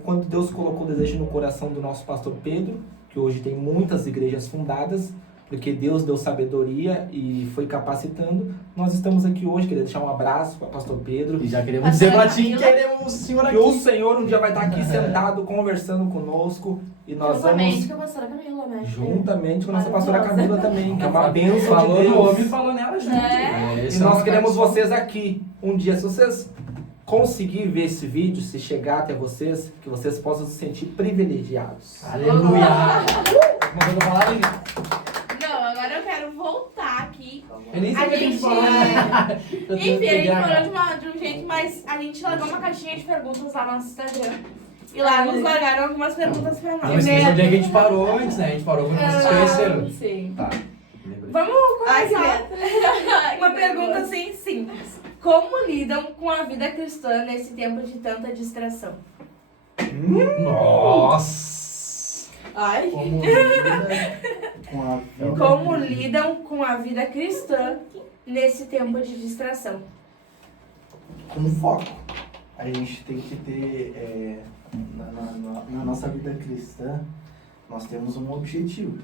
quando Deus colocou o desejo no coração do nosso pastor Pedro, que hoje tem muitas igrejas fundadas, porque Deus deu sabedoria e foi capacitando, nós estamos aqui hoje. Queria deixar um abraço para o pastor Pedro. E já queremos dizer pra ti que queremos o Senhor aqui. Que o Senhor um dia vai estar aqui sentado, conversando conosco. E nós Juntamente vamos... com a pastora Camila, né? Juntamente com a nossa pastora Camila também, que é uma bênção Falou de no Deus. homem e falou nela junto. E nós queremos vocês aqui. Um dia, se vocês conseguir ver esse vídeo, se chegar até vocês, que vocês possam se sentir privilegiados. Aleluia! Não vou falar ainda. Não, agora eu quero voltar aqui. Eu nem A sei o que a gente gente... falou, né? Enfim, a gente falou de um jeito, mas a gente largou uma caixinha de perguntas lá no nosso Instagram. E lá nos largaram algumas perguntas pra nós. Não esqueça onde é que a gente parou antes, né? A gente parou quando vocês conheceram. Sim. Tá. Vamos começar. Uma pergunta assim simples. Como lidam com a vida cristã nesse tempo de tanta distração? Nossa! Ai. Como Como lidam com a vida cristã nesse tempo de distração? com foco. A gente tem que ter, na nossa vida cristã, nós temos um objetivo.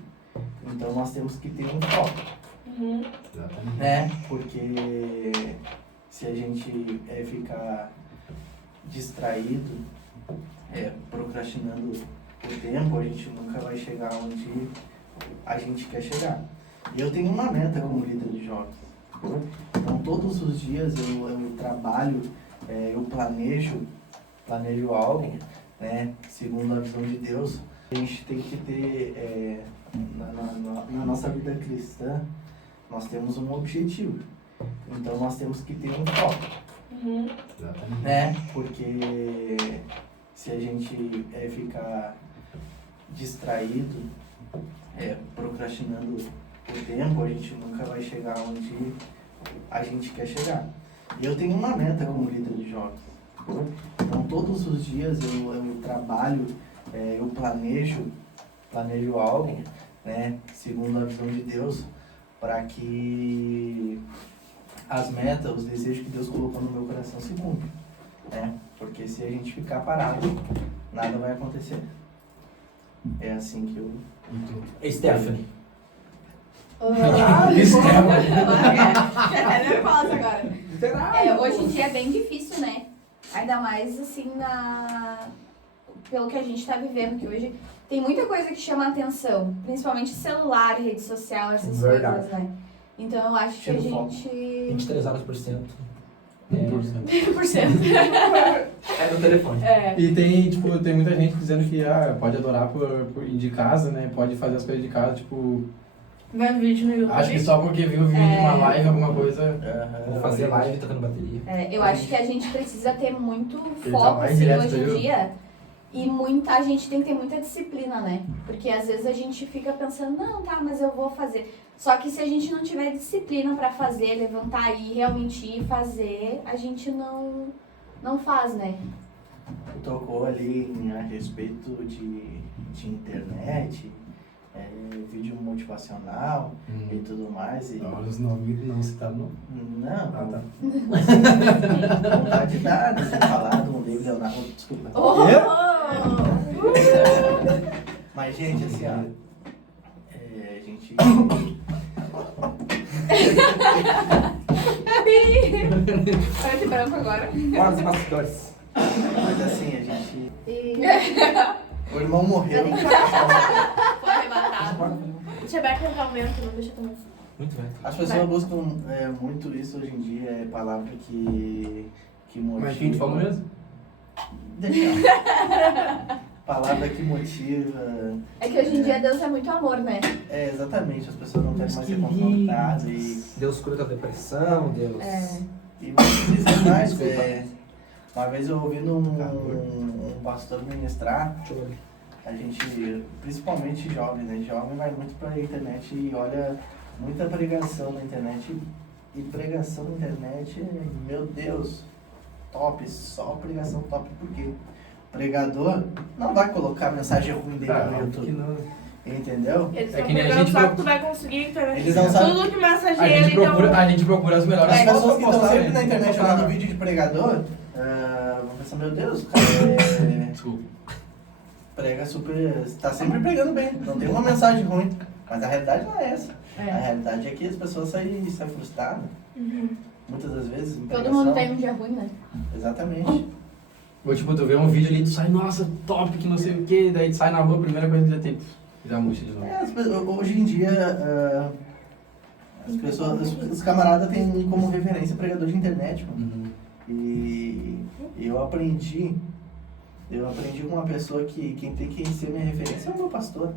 Então nós temos que ter um foco, né? Porque se a gente ficar distraído, procrastinando o tempo, a gente nunca vai chegar onde a gente quer chegar. E eu tenho uma meta como líder de jovens. Então todos os dias eu trabalho, eu planejo algo, né, segundo a visão de Deus. A gente tem que ter, na nossa vida cristã, nós temos um objetivo. Então nós temos que ter um foco. Né? Porque se a gente ficar distraído, procrastinando o tempo, a gente nunca vai chegar onde a gente quer chegar. E eu tenho uma meta como líder de jovens. Então todos os dias eu trabalho, eu planejo algo, né, segundo a visão de Deus, para que as metas, os desejos que Deus colocou no meu coração se cumprem, né? Porque se a gente ficar parado, nada vai acontecer. É assim que eu... Stephanie. É nervosa agora. Hoje em dia é bem difícil, né? Ainda mais assim pelo que a gente tá vivendo, que hoje tem muita coisa que chama a atenção, principalmente celular, rede social, essas Verdade. coisas, né? Então eu acho que a gente... 23 horas por cento. 1%. É no telefone. E tem muita gente dizendo que pode adorar de casa, né? Pode fazer as coisas de casa, tipo... Vai no vídeo no YouTube. Acho que só porque viu o vídeo de uma live, alguma coisa... Vou fazer live tocando bateria. Eu acho que a gente precisa ter muito tá foco mais assim, direto, hoje em viu? dia. E a gente tem que ter muita disciplina, né? Porque às vezes a gente fica pensando, não, tá, mas eu vou fazer. Só que se a gente não tiver disciplina pra fazer, levantar e realmente ir fazer, a gente não faz, né? Tocou ali a respeito de internet, vídeo motivacional e tudo mais. E... Os nomes não citaram, Não, tá. vontade de dar, de ser falado, um livro, Leonardo, desculpa. Mas, gente, assim, ó, a gente... Olha esse branco agora. Bora dos bastidores. Mas assim, a gente... O irmão morreu. Foi arrebatado. Deixa eu cantar o vento, não deixa também. Muito bem. As pessoas buscam muito isso hoje em dia, palavra que motiva. Mas quem te falou mesmo? Deixa. Palavra que motiva. É que hoje em dia Deus é muito amor, né? Exatamente, as pessoas não querem mais ser confrontadas e Deus cura da depressão, Deus. vou te dizer mais, uma vez eu ouvindo um pastor ministrar, a gente, principalmente jovem, né? Jovem vai muito pra internet e olha muita pregação na internet. E pregação na internet, meu Deus, top, só pregação top, por quê? O pregador não vai colocar mensagem ruim dele no YouTube. Entendeu? Eles É estão que nem a pegando gente só que pro- tu vai conseguir, então Eles não sabem. tudo que A massageia gente ele procura as melhores As pessoas fotos que pra estão postar, sempre né? na internet olhando vídeo de pregador, vão pensar, meu Deus, o cara Desculpa. prega super. Tá sempre pregando bem, não tem uma mensagem ruim. Mas a realidade não é essa. A realidade é que as pessoas saem frustradas. Muitas das vezes. em Todo pregação. mundo tem um dia ruim, né? Exatamente. Ou tipo, tu vê um vídeo ali, tu sai, nossa, top, que não sei o que, daí tu sai na rua, a primeira coisa que já tem, já murcha de novo. Hoje em dia, as pessoas, os camaradas têm como referência pregador de internet, mano. E eu aprendi com uma pessoa que quem tem que ser minha referência é o meu pastor.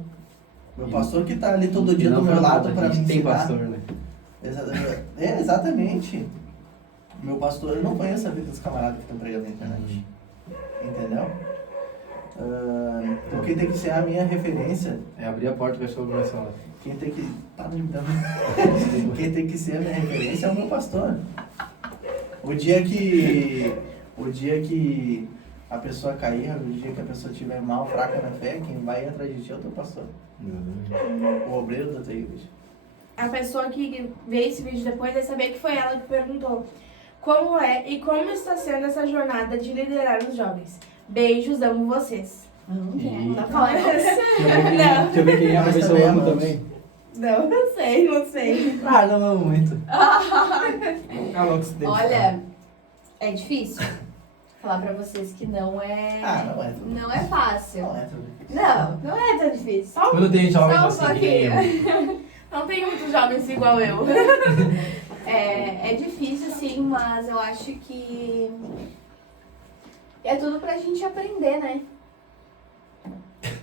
Meu pastor que tá ali todo dia do meu lado para me tem ensinar. pastor, né? Exatamente. Meu pastor, eu não conheço a vida dos camaradas que estão pregando na internet. Entendeu? Então quem tem que ser a minha referência, É abrir a porta e fechar o coração lá. quem tem que. Quem tem que ser a minha referência é o meu pastor. O dia que a pessoa cair, o dia que a pessoa estiver mal, fraca na fé, quem vai atrás de ti é o teu pastor. O obreiro da tua igreja. A pessoa que vê esse vídeo depois vai saber que foi ela que perguntou como é e como está sendo essa jornada de liderar os jovens. Beijos, amo vocês. Quem é? Tá falando com você. Deixa eu ver quem é, pra ver se eu amo também. Não sei. Ah, não amo muito. Ficar louco se deixar. Olha, é difícil. falar pra vocês que não é. Não é tudo. Não é fácil. Não é tudo difícil. Não é tão difícil. Só Quando tem jovens Só um assim que nem eu. não tem muitos jovens igual eu. É difícil, sim, mas eu acho que é tudo pra gente aprender, né?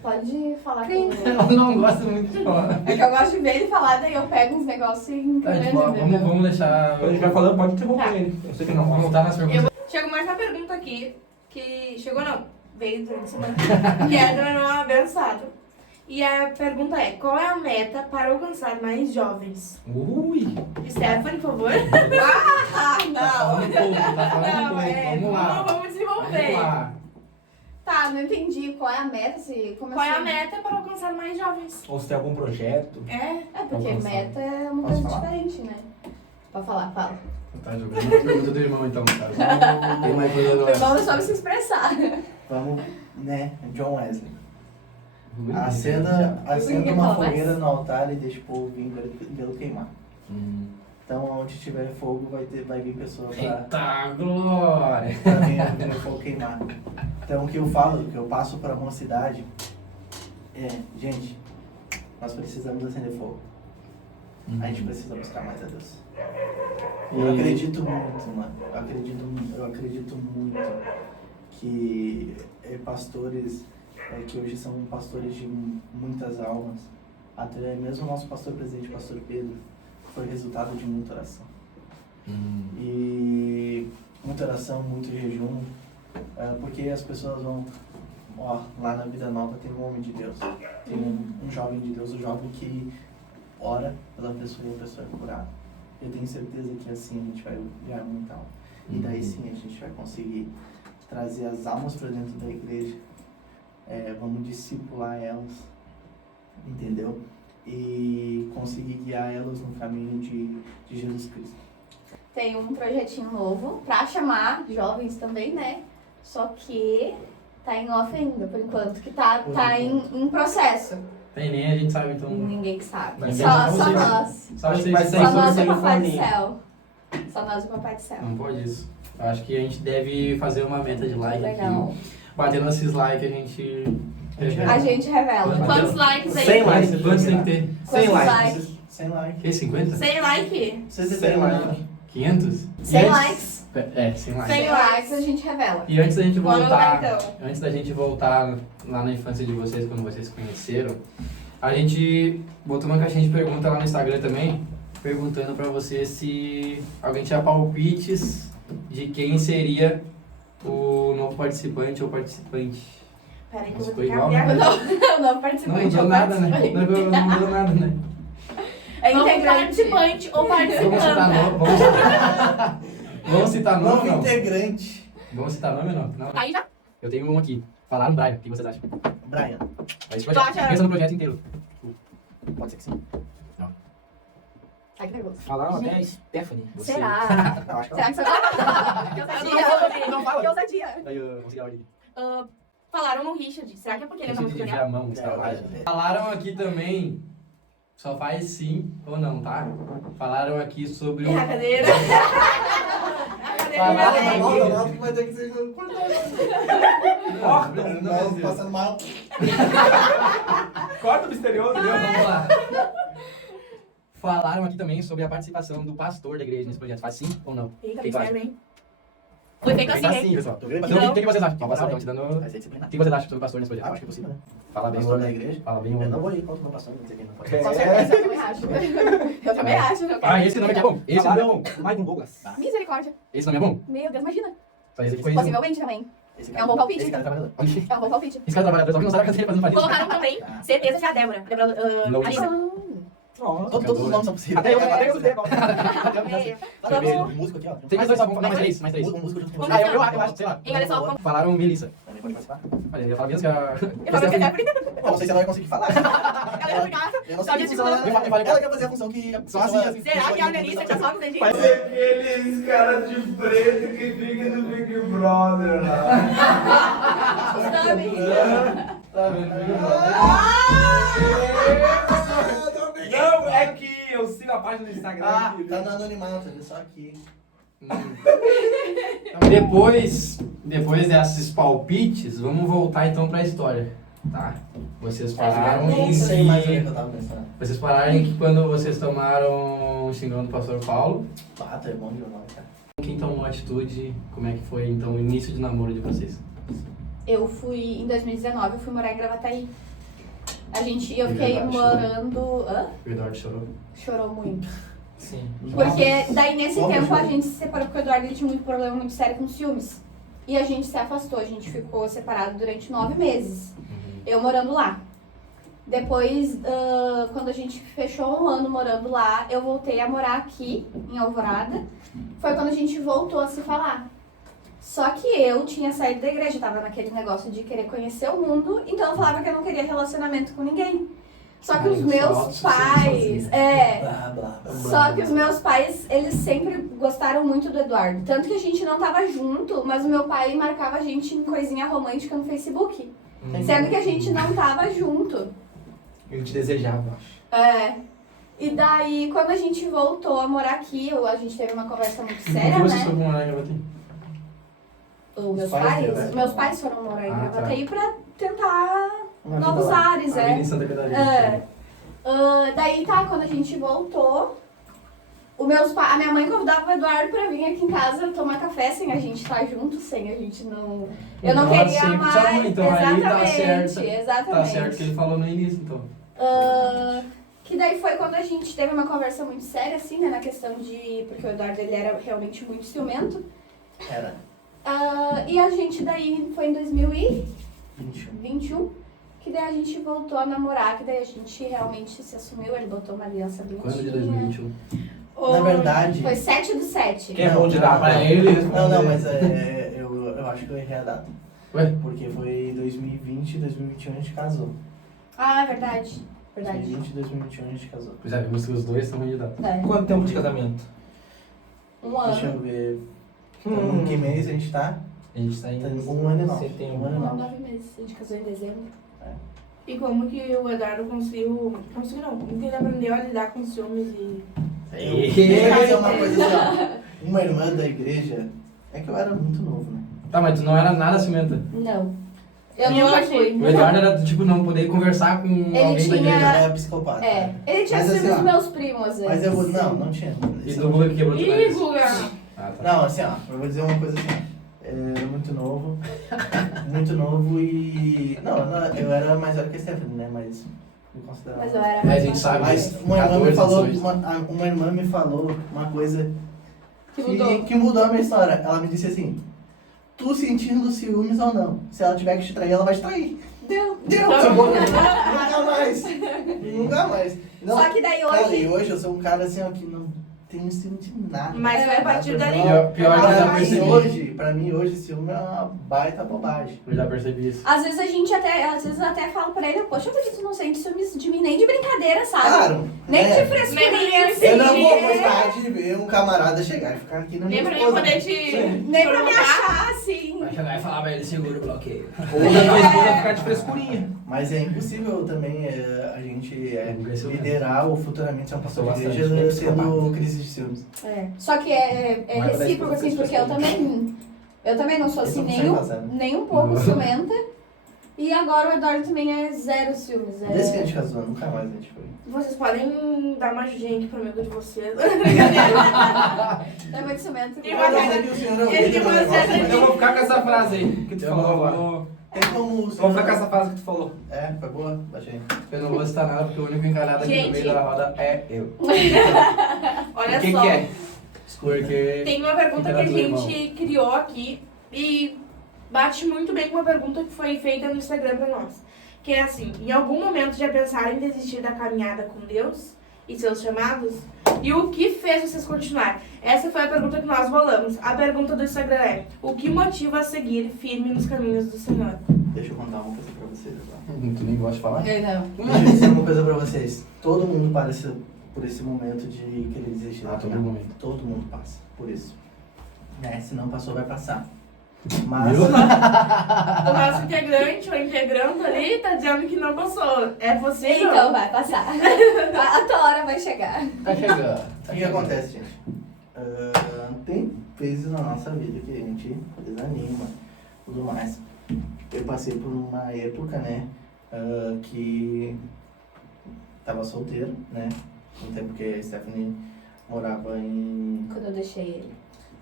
Pode falar com Eu não gosto muito de falar. É que eu gosto de ver ele falar, daí eu pego uns negócios e Tá, tipo, ó, vamos deixar. Quando a gente vai falando, pode interromper Tá. ele. Eu sei que não Vamos gosta. voltar nas perguntas. Chegou mais uma pergunta aqui, que chegou não, veio durante a semana, que é do meu abençoado. E a pergunta é, qual é a meta para alcançar mais jovens? Ui! Stephanie, por favor. Ah, Tá não! falando pouco, tá falando Não, pouco. Vamos lá. Vamos desenvolver. Vamos lá. Tá, não entendi. Qual é a meta? Como Qual é a assim? meta para alcançar mais jovens? Ou se tem algum projeto. É, É, porque Alcançar. meta é uma Posso coisa falar? diferente, né? Pode falar, fala. Tá jogando a pergunta do irmão então, cara. Tem mais coisa do Vamos só se expressar. Vamos, né? John Wesley. Ui, Acenda Ninguém uma fala mais? fogueira no altar e deixa o povo vir pelo queimar. Hum. Então, onde tiver fogo, vai vir pessoa pra Eita glória! vir o fogo queimar. Então, o que eu falo, o que eu passo pra mocidade é, gente, nós precisamos acender fogo. A gente precisa buscar mais a Deus. Eu acredito muito, mano. Eu acredito muito que pastores que hoje são pastores de muitas almas, até mesmo o nosso pastor presidente, pastor Pedro, foi resultado de muita oração. E muita oração, muito jejum, porque as pessoas vão, lá na Vida Nova tem um homem de Deus, tem um jovem de Deus, um jovem que ora pela pessoa e a pessoa é curada. Eu tenho certeza que assim a gente vai ganhar muita alma. E daí sim a gente vai conseguir trazer as almas para dentro da igreja, vamos discipular elas, entendeu? E conseguir guiar elas no caminho de Jesus Cristo. Tem um projetinho novo pra chamar jovens também, né? Só que tá em off ainda, por enquanto, que tá em processo. Tem nem a gente sabe então. Ninguém sabe. Mas Só vocês- nós. Só Acho que vocês vai que sair Só sabem. nós e sem o Papai do foninho. Céu. Só nós e o Papai do Céu. Não pode isso. Eu acho que a gente deve fazer uma meta de like Legal. aqui. Batendo esses likes a gente. A gente revela. quantos likes aí? 100 likes. Quantos tem que ter? 100 Quantos likes. Sem like. Que? 50? 100 like? 100 like. 500? 100 E antes- likes. 100 likes. 100 likes a gente revela. E antes da gente Bora voltar, lá, então. antes da gente voltar lá na infância de vocês, quando vocês se conheceram, a gente botou uma caixinha de pergunta lá no Instagram também, perguntando pra você se alguém tinha palpites de quem seria o novo participante ou participante. Peraí que eu Mas vou foi ficar igual, minha... né? Não Não participante. mudou ou nada, né? participante. Não mudou nada, né? É Novo integrante. participante ou Vamos citar participante? nome, vamos citar nome ou Novo não? integrante. Vamos citar nome ou não? Não. Aí já. Eu tenho um aqui. Falaram Brian, o que vocês acham? Brian. Esse Tu projeto. acha- Pensa no projeto inteiro. Pode ser que sim. Ai, que nervoso. Falaram Gente. até Stephanie. Você. Será? Não, acho que Será que você Que ousadia. Não fala. Que ousadia. Aí eu vou seguir a ordem. Falaram no Richard. Será que é porque ele é Deixa nome eu do dividir a mão, Falaram aqui também, só faz sim ou não, tá? Falaram aqui sobre o... É a cadeira. A cadeira Falaram é aqui. alegre. não, que vai ter que ser Não, passando mal. Corta o misterioso, Não, viu? vamos lá. Falaram aqui também sobre a participação do pastor da igreja nesse projeto. Faz sim ou não? Eita, Quem faz? mistério, hein? Foi feito assim, Faz hein? sim, pessoal. Tu viu? Então, o que vocês acham? Não, Estão não. te dando... Vai ser disciplinar. O que vocês acham sobre o pastor nesse projeto? Acho que é possível, né? Fala bem Pastor o... da igreja. Fala bem o... Eu não vou ir contra o meu pastor, não dizer que não pode. Com certeza, eu também acho. Eu também acho. Ah, esse nome aqui é bom. Esse nome é bom. Michael Douglas. Misericórdia. Esse nome é bom. Meu Deus, imagina. Só esse aqui foi isso. Possivelmente também. Esse É um bom palpite. Esse cara é trabalhador. Olha, É um bom palpite. esse cara trabalhador, só que não sabe a cadeira fazendo farinha. Colocaram também, certeza que é a Débora. Débora, Não. Alisa. Todos os nomes são possíveis. Até eu sei. Todo músico aqui, ó. Tem mais dois, só vamos falar mais três. Um músico junto com Vamos você. lá. Eu acho, sei lá. E olha só como... Falaram Melissa. Também pode participar. Olha, eu ia falar menos que a... Eu falei que é Débora. Bom, não sei se ela vai conseguir falar. Galera, obrigada. Eu não Sabe sei disso, se ela... Eu falei- Ela quer fazer a função que... Só assim, assim. Será que a Melissa tinha só com o dedinho? Aqueles caras de preto que ficam no Big Brother lá. Não, é que eu sigo a página do Instagram. Ah, tá no anonimato, ele só aqui. Então, depois desses palpites, vamos voltar então pra história, tá? Vocês pararam Nem sei mais o que eu tava pensando. Vocês pararam que quando vocês tomaram xingando o pastor Paulo, Ah, tu é bom de memória, cara. quem tomou a atitude, como é que foi então o início de namoro de vocês? Em 2019, eu fui morar em Gravataí. Eu fiquei Verdade, morando... Hã? O Eduardo chorou. Chorou muito. Sim. Porque daí nesse Nossa, tempo a chorou. gente se separou porque o Eduardo ele tinha muito problema muito sério com ciúmes. E a gente se afastou, a gente ficou separado durante 9 meses. Eu morando lá. Depois, quando a gente fechou um ano morando lá, eu voltei a morar aqui, em Alvorada. Foi quando a gente voltou a se falar. Só que eu tinha saído da igreja, tava naquele negócio de querer conhecer o mundo, então eu falava que eu não queria relacionamento com ninguém. Só que os meus pais... Blá, blá, blá. Só que os meus pais, eles sempre gostaram muito do Eduardo. Tanto que a gente não tava junto, mas o meu pai marcava a gente em coisinha romântica no Facebook. Sendo que a gente não tava junto. Ele te desejava, eu acho. E daí, quando a gente voltou a morar aqui, a gente teve uma conversa muito E por séria, que vocês né? foram morar em Gravataí? Meus pais foram morar em Ah, tá. Gravataí pra tentar Uma vida novos lá. ares, A vida em Santa Catarina. Daí tá, quando a gente voltou, a minha mãe convidava o Eduardo pra vir aqui em casa tomar café sem a gente estar junto, sem a gente não... Eu não Então, queria sempre mais... tua mãe, então aí tá exatamente, certo. exatamente. Tá certo que ele falou no início, então. Que daí foi quando a gente teve uma conversa muito séria, assim, né, na questão de... Porque o Eduardo, ele era realmente muito ciumento. Era E a gente daí, foi em 2021, 21. que daí a gente voltou a namorar, que daí a gente realmente se assumiu, ele botou uma aliança bonitinha. Quando de 2021? Na verdade... Foi 7/7. Quem é bom de dar pra ele? Não, mas eu acho que eu errei a data. Ué? Porque foi 2020 e 2021 a gente casou. Ah, é verdade. Verdade. 2020 e 2021 a gente casou. Pois é, vimos que os dois estão candidatos. É. Quanto tempo de casamento? Um ano. Deixa eu ver. Então, que mês a gente tá? A gente tá em Tá em 1 ano e 9. setembro. 1 ano e 9. 9 meses. A gente casou em dezembro. E como que o Eduardo conseguiu não, como que ele aprendeu a lidar com ciúmes e... Eu queria dizer uma coisa assim, ó. Uma irmã da igreja, é que eu era muito novo, né? Tá, mas tu não era nada ciumenta. Não. Eu Eu nunca achei. fui. O Eduardo era do tipo não poder conversar com alguém da tinha- Ele igreja. era psicopata. É. Ele tinha Mas ciúmes assim, dos ó, meus primos, às vezes. Mas eu vou. Não tinha. E Isso do não- Guga que quebrou teu Ih, nariz. Guga! Ah, tá. Não, assim, ó, eu vou dizer uma coisa assim, ó. Era muito novo. Muito novo e. Não, eu era mais velho que a Stephanie, né? Mas me considerava. Mas eu era Mas mais a gente sabe. Mas uma irmã 14, me falou, 18. uma irmã me falou uma coisa Que mudou. que mudou a minha história. Ela me disse assim: tu sentindo ciúmes ou não, se ela tiver que te trair, ela vai te trair. Deu. Acabou. Nunca mais. Nunca mais. Não, Só que daí cara, hoje... e hoje eu sou um cara assim, ó, que não tenho ciúme de nada. Mas foi a partir dali. Pior que eu já percebi. Pra mim hoje, ciúme é uma baita bobagem. Eu já percebi isso. Às vezes eu até falo pra ele, poxa, porque tu não sente ciúmes de mim nem de brincadeira, sabe? Claro. Nem é. de frescurinha Nem assim. Eu não vou gostar de ver um camarada chegar e ficar aqui na minha Nem pra mim esposa. poder te... Nem pra me achar assim. Vai chegar e falar pra ele, segura o bloqueio. Ou da tua esposa ficar de frescurinha. Mas é impossível também a gente Impressionante. liderar ou futuramente ser um pastor de Bastante, igreja bem tendo psicopata. crise de ciúmes. Só que é Não é pra recíproco, dar assim, porque eu também não sou Eles assim não nem, conseguem fazer, né? nem um pouco Não. ciumenta. E agora o Eduardo também é zero ciúmes. Desde que a gente casou, nunca mais a gente foi. Vocês podem dar uma ajudinha aqui pro amigo de vocês. É muito ciumento. E uma coisa- que o senhor ele ouvia que meu você negócio, acredita. mas Eu vou ficar com essa frase aí que tu Eu falou não agora. vou, tem como o Vamos ficar com senhor... essa frase que tu falou. É, foi boa? Baixei. eu não vou citar nada porque o único encarnado aqui no Gente. meio da roda é eu. Olha O que só. que é? Porque. Tem uma pergunta que a Literatura, gente criou aqui e bate muito bem com uma pergunta que foi feita no Instagram pra nós. Que é assim, em algum momento já pensaram em desistir da caminhada com Deus e seus chamados? E o que fez vocês continuar? Essa foi a pergunta que nós bolamos. A pergunta do Instagram é: o que motiva a seguir firme nos caminhos do Senhor? Deixa eu contar uma coisa pra vocês agora. Tu nem gosta de falar? Não. Deixa eu dizer uma coisa pra vocês. Todo mundo passa por esse momento de querer desistir da Ah, todo caminhada. momento. Todo mundo passa por isso. Se não passou, vai passar. Mas... Viu? O nosso integrante, ou integrante ali, tá dizendo que não passou. É você, não? Então vai passar. A tua hora vai chegar. Tá chegando. O que acontece, gente? Tem vezes na nossa vida que a gente desanima, tudo mais. Eu passei por uma época, né, que tava solteiro, né, um tempo que a Stephanie morava em... Quando eu deixei ele.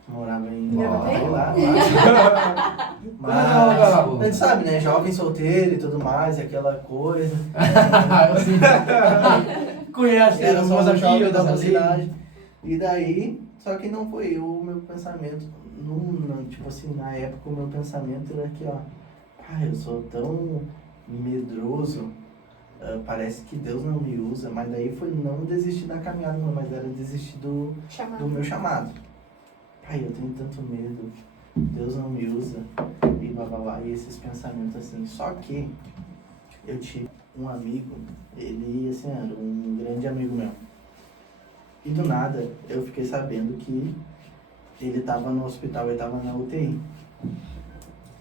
Morava em... Gravataí? lá. Mas Não. a gente sabe, né, jovem solteiro e tudo mais, e aquela coisa. Eu sim. Conhece, Era só umas um jovem da amigas, nossa ali. cidade. E daí, só que não foi o meu pensamento, tipo assim, na época o meu pensamento era que, ó, eu sou tão medroso, parece que Deus não me usa, mas daí foi não desistir da caminhada, não, mas era desistir do meu chamado. Eu tenho tanto medo, Deus não me usa, e blá blá blá, e esses pensamentos assim. Só que eu tive um amigo, ele assim, era um grande amigo meu. E do nada eu fiquei sabendo que ele tava no hospital, ele tava na UTI.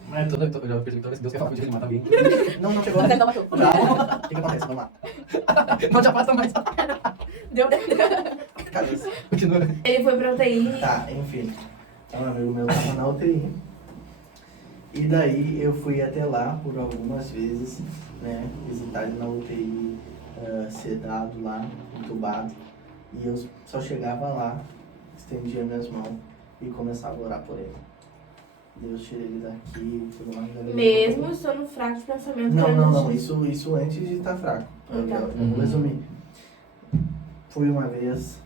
Mas eu já percebi que toda vez que Deus quer falar contigo, ele mata alguém. Não chegou. Já. O que acontece? Vamos lá. Não te afasta mais. Deu. Cabeça. Continua. Ele foi pra UTI. Tá, enfim. Um amigo meu tava na UTI. E daí eu fui até lá por algumas vezes, né? Visitar ele na UTI, sedado lá, entubado. E eu só chegava lá, estendia minhas mãos e começava a orar por ele. Deus tira ele daqui, tudo mais. Mesmo estando fraco de pensamento. Não. Isso antes de estar fraco. Eu vou resumir. Fui uma vez,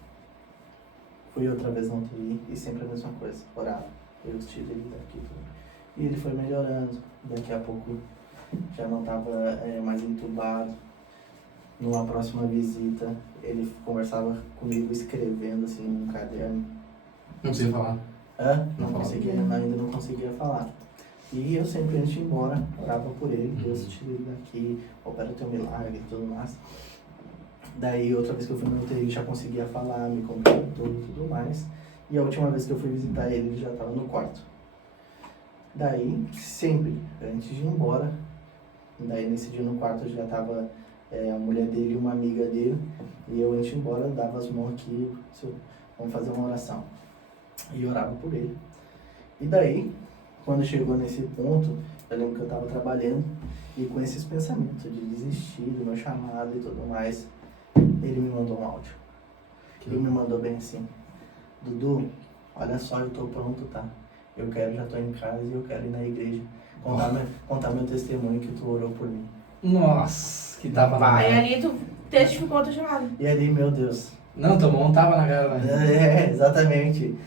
fui outra vez na UTI e sempre a mesma coisa. Orava. Deus tira ele daqui. E ele foi melhorando. Daqui a pouco já não estava mais entubado. Numa próxima visita, ele conversava comigo escrevendo assim num caderno. Não precisa falar. Não conseguia, ainda não conseguia falar. E eu sempre, antes de ir embora, orava por ele, Deus tira ele daqui, opera o teu milagre e tudo mais. Daí, outra vez que eu fui no UTI, ele já conseguia falar, me cumprimentou e tudo mais. E a última vez que eu fui visitar ele, ele já estava no quarto. Daí, sempre, antes de ir embora, daí nesse dia no quarto já estava a mulher dele e uma amiga dele, e eu, antes de ir embora, dava as mãos aqui, vamos fazer uma oração. E orava por ele. E daí, quando chegou nesse ponto, eu lembro que eu estava trabalhando e com esses pensamentos de desistir do meu chamado e tudo mais, ele me mandou um áudio. Ele me mandou bem assim: Dudu, olha só, eu tô pronto, tá? Já tô em casa e eu quero ir na igreja contar meu testemunho que tu orou por mim. Nossa, que tava na Aí cara. ali tu testificou o teu chamado. E ali, meu Deus. Não, tomou um tapa na cara, né? Exatamente.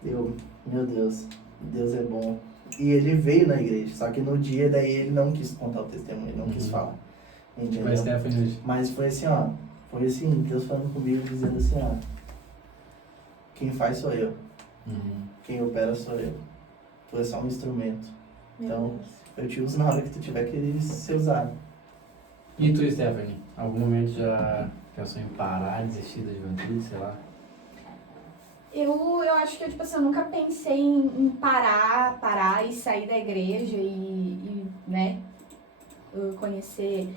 Meu Deus, Deus é bom. E ele veio na igreja, só que no dia daí ele não quis contar o testemunho, ele não quis falar. Entendeu? Foi a Stephanie hoje. Mas foi assim, ó. Foi assim, Deus falando comigo, dizendo assim, ó. Quem faz sou eu. Quem opera sou eu. Tu é só um instrumento. Então, eu te uso na hora que tu tiver que ser usado. E tu, Stephanie? Algum momento já pensou em parar, desistir da juventude, sei lá? Eu acho que tipo assim, eu nunca pensei em parar e sair da igreja e né, conhecer.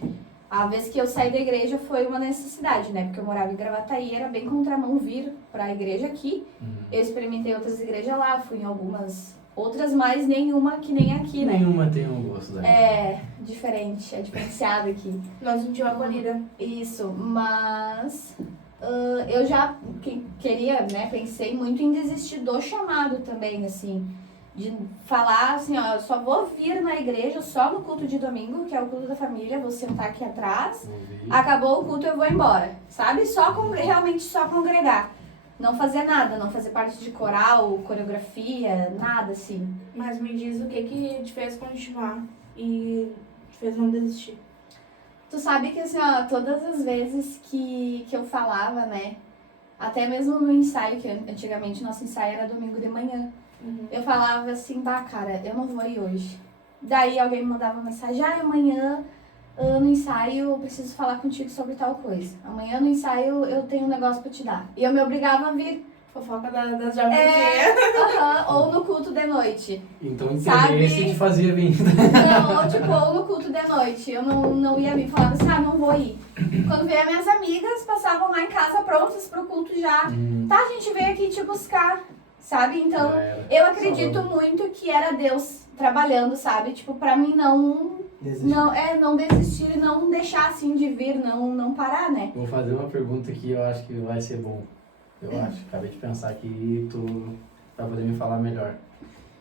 A vez que eu saí da igreja foi uma necessidade, né? Porque eu morava em Gravataí, era bem contramão vir pra igreja aqui. Eu experimentei outras igrejas lá, fui em algumas outras, mas nenhuma que nem aqui, né? Nenhuma tem um gosto daí. É diferente, é diferenciado aqui. Nós sentimos a acolhida. Isso, mas eu já queria, né, pensei muito em desistir do chamado também, assim, de falar assim, ó, eu só vou vir na igreja só no culto de domingo, que é o culto da família, vou sentar aqui atrás, acabou o culto eu vou embora, sabe? Realmente só congregar, não fazer nada, não fazer parte de coral, coreografia, nada assim. Mas me diz o que te fez continuar e te fez não desistir. Tu sabe que, assim, ó, todas as vezes que eu falava, né, até mesmo no ensaio, que antigamente nosso ensaio era domingo de manhã, eu falava assim, cara, eu não vou ir hoje. Daí alguém me mandava uma mensagem, amanhã no ensaio eu preciso falar contigo sobre tal coisa. Amanhã no ensaio eu tenho um negócio pra te dar. E eu me obrigava a vir. Fofoca das jovenzinhas. Ou no culto de noite. Então o Sabe? interesse te fazia vir. Ou no culto de noite. Eu não ia vir, falava assim, não vou ir. Quando veio as minhas amigas, passavam lá em casa prontas pro culto já. Tá, a gente veio aqui te buscar. sabe? Então, Já era. eu acredito Salvando. muito que era Deus trabalhando, sabe? Tipo, pra mim não desistir, não deixar assim de vir, não parar, né? Vou fazer uma pergunta que eu acho que vai ser bom. Eu acho. Acabei de pensar aqui e tu vai poder me falar melhor.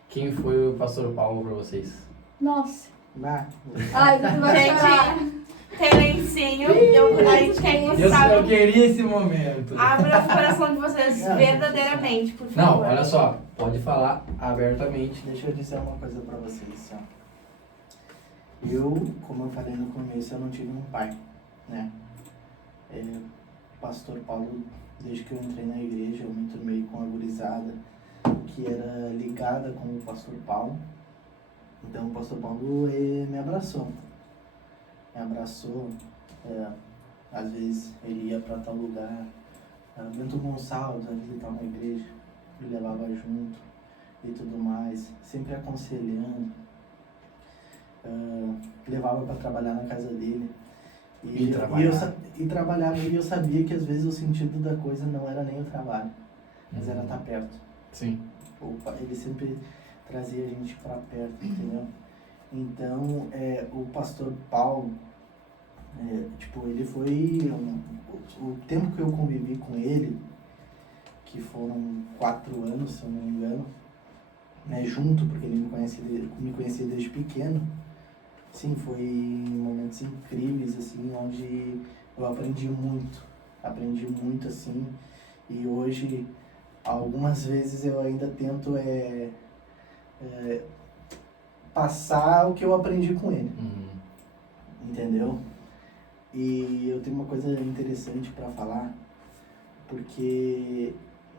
Quem foi o pastor Paulo pra vocês? Nossa. Bah, Ai, tu vai Gente, chorar. tem lencinho. A gente quer que vocês Eu saibam. queria esse momento. Abra o coração de vocês Não, verdadeiramente, por Não, favor. olha só. Pode falar abertamente. deixa eu dizer uma coisa pra vocês, ó. Eu, como eu falei no começo, eu não tive um pai, né? Pastor Paulo, desde que eu entrei na igreja, eu me enturmei com a gurizada que era ligada com o pastor Paulo. Então o pastor Paulo me abraçou. Às vezes ele ia para tal lugar. Bento Gonçalves, ele estava na igreja, me levava junto e tudo mais, sempre aconselhando. Levava para trabalhar na casa dele. E trabalhava, e eu sabia que às vezes o sentido da coisa não era nem o trabalho, mas era estar perto. Sim. Ele sempre trazia a gente para perto, entendeu? Então, o pastor Paulo, ele foi... o tempo que eu convivi com ele, que foram 4 anos, se eu não me engano, né, junto, porque ele me conhecia desde pequeno. Sim, foi momentos incríveis, assim, onde eu aprendi muito, assim, e hoje, algumas vezes eu ainda tento passar o que eu aprendi com ele, entendeu? E eu tenho uma coisa interessante para falar, porque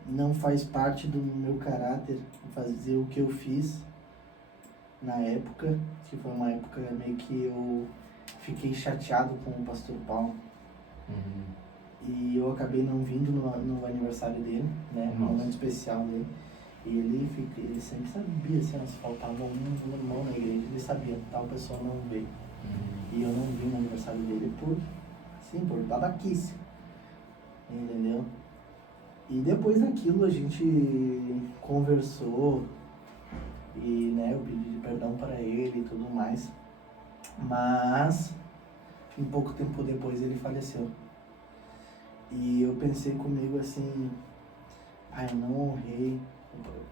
não faz parte do meu caráter fazer o que eu fiz na época, que foi uma época meio que eu fiquei chateado com o pastor Paulo. E eu acabei não vindo no aniversário dele, né, no momento especial dele. E ele sempre sabia, assim, se faltava um irmão na igreja, ele sabia, tal pessoa não veio. E eu não vim no aniversário dele por babaquice, entendeu? E depois daquilo a gente conversou e, né, eu pedi perdão para ele e tudo mais, mas um pouco tempo depois ele faleceu. E eu pensei comigo assim, eu não honrei,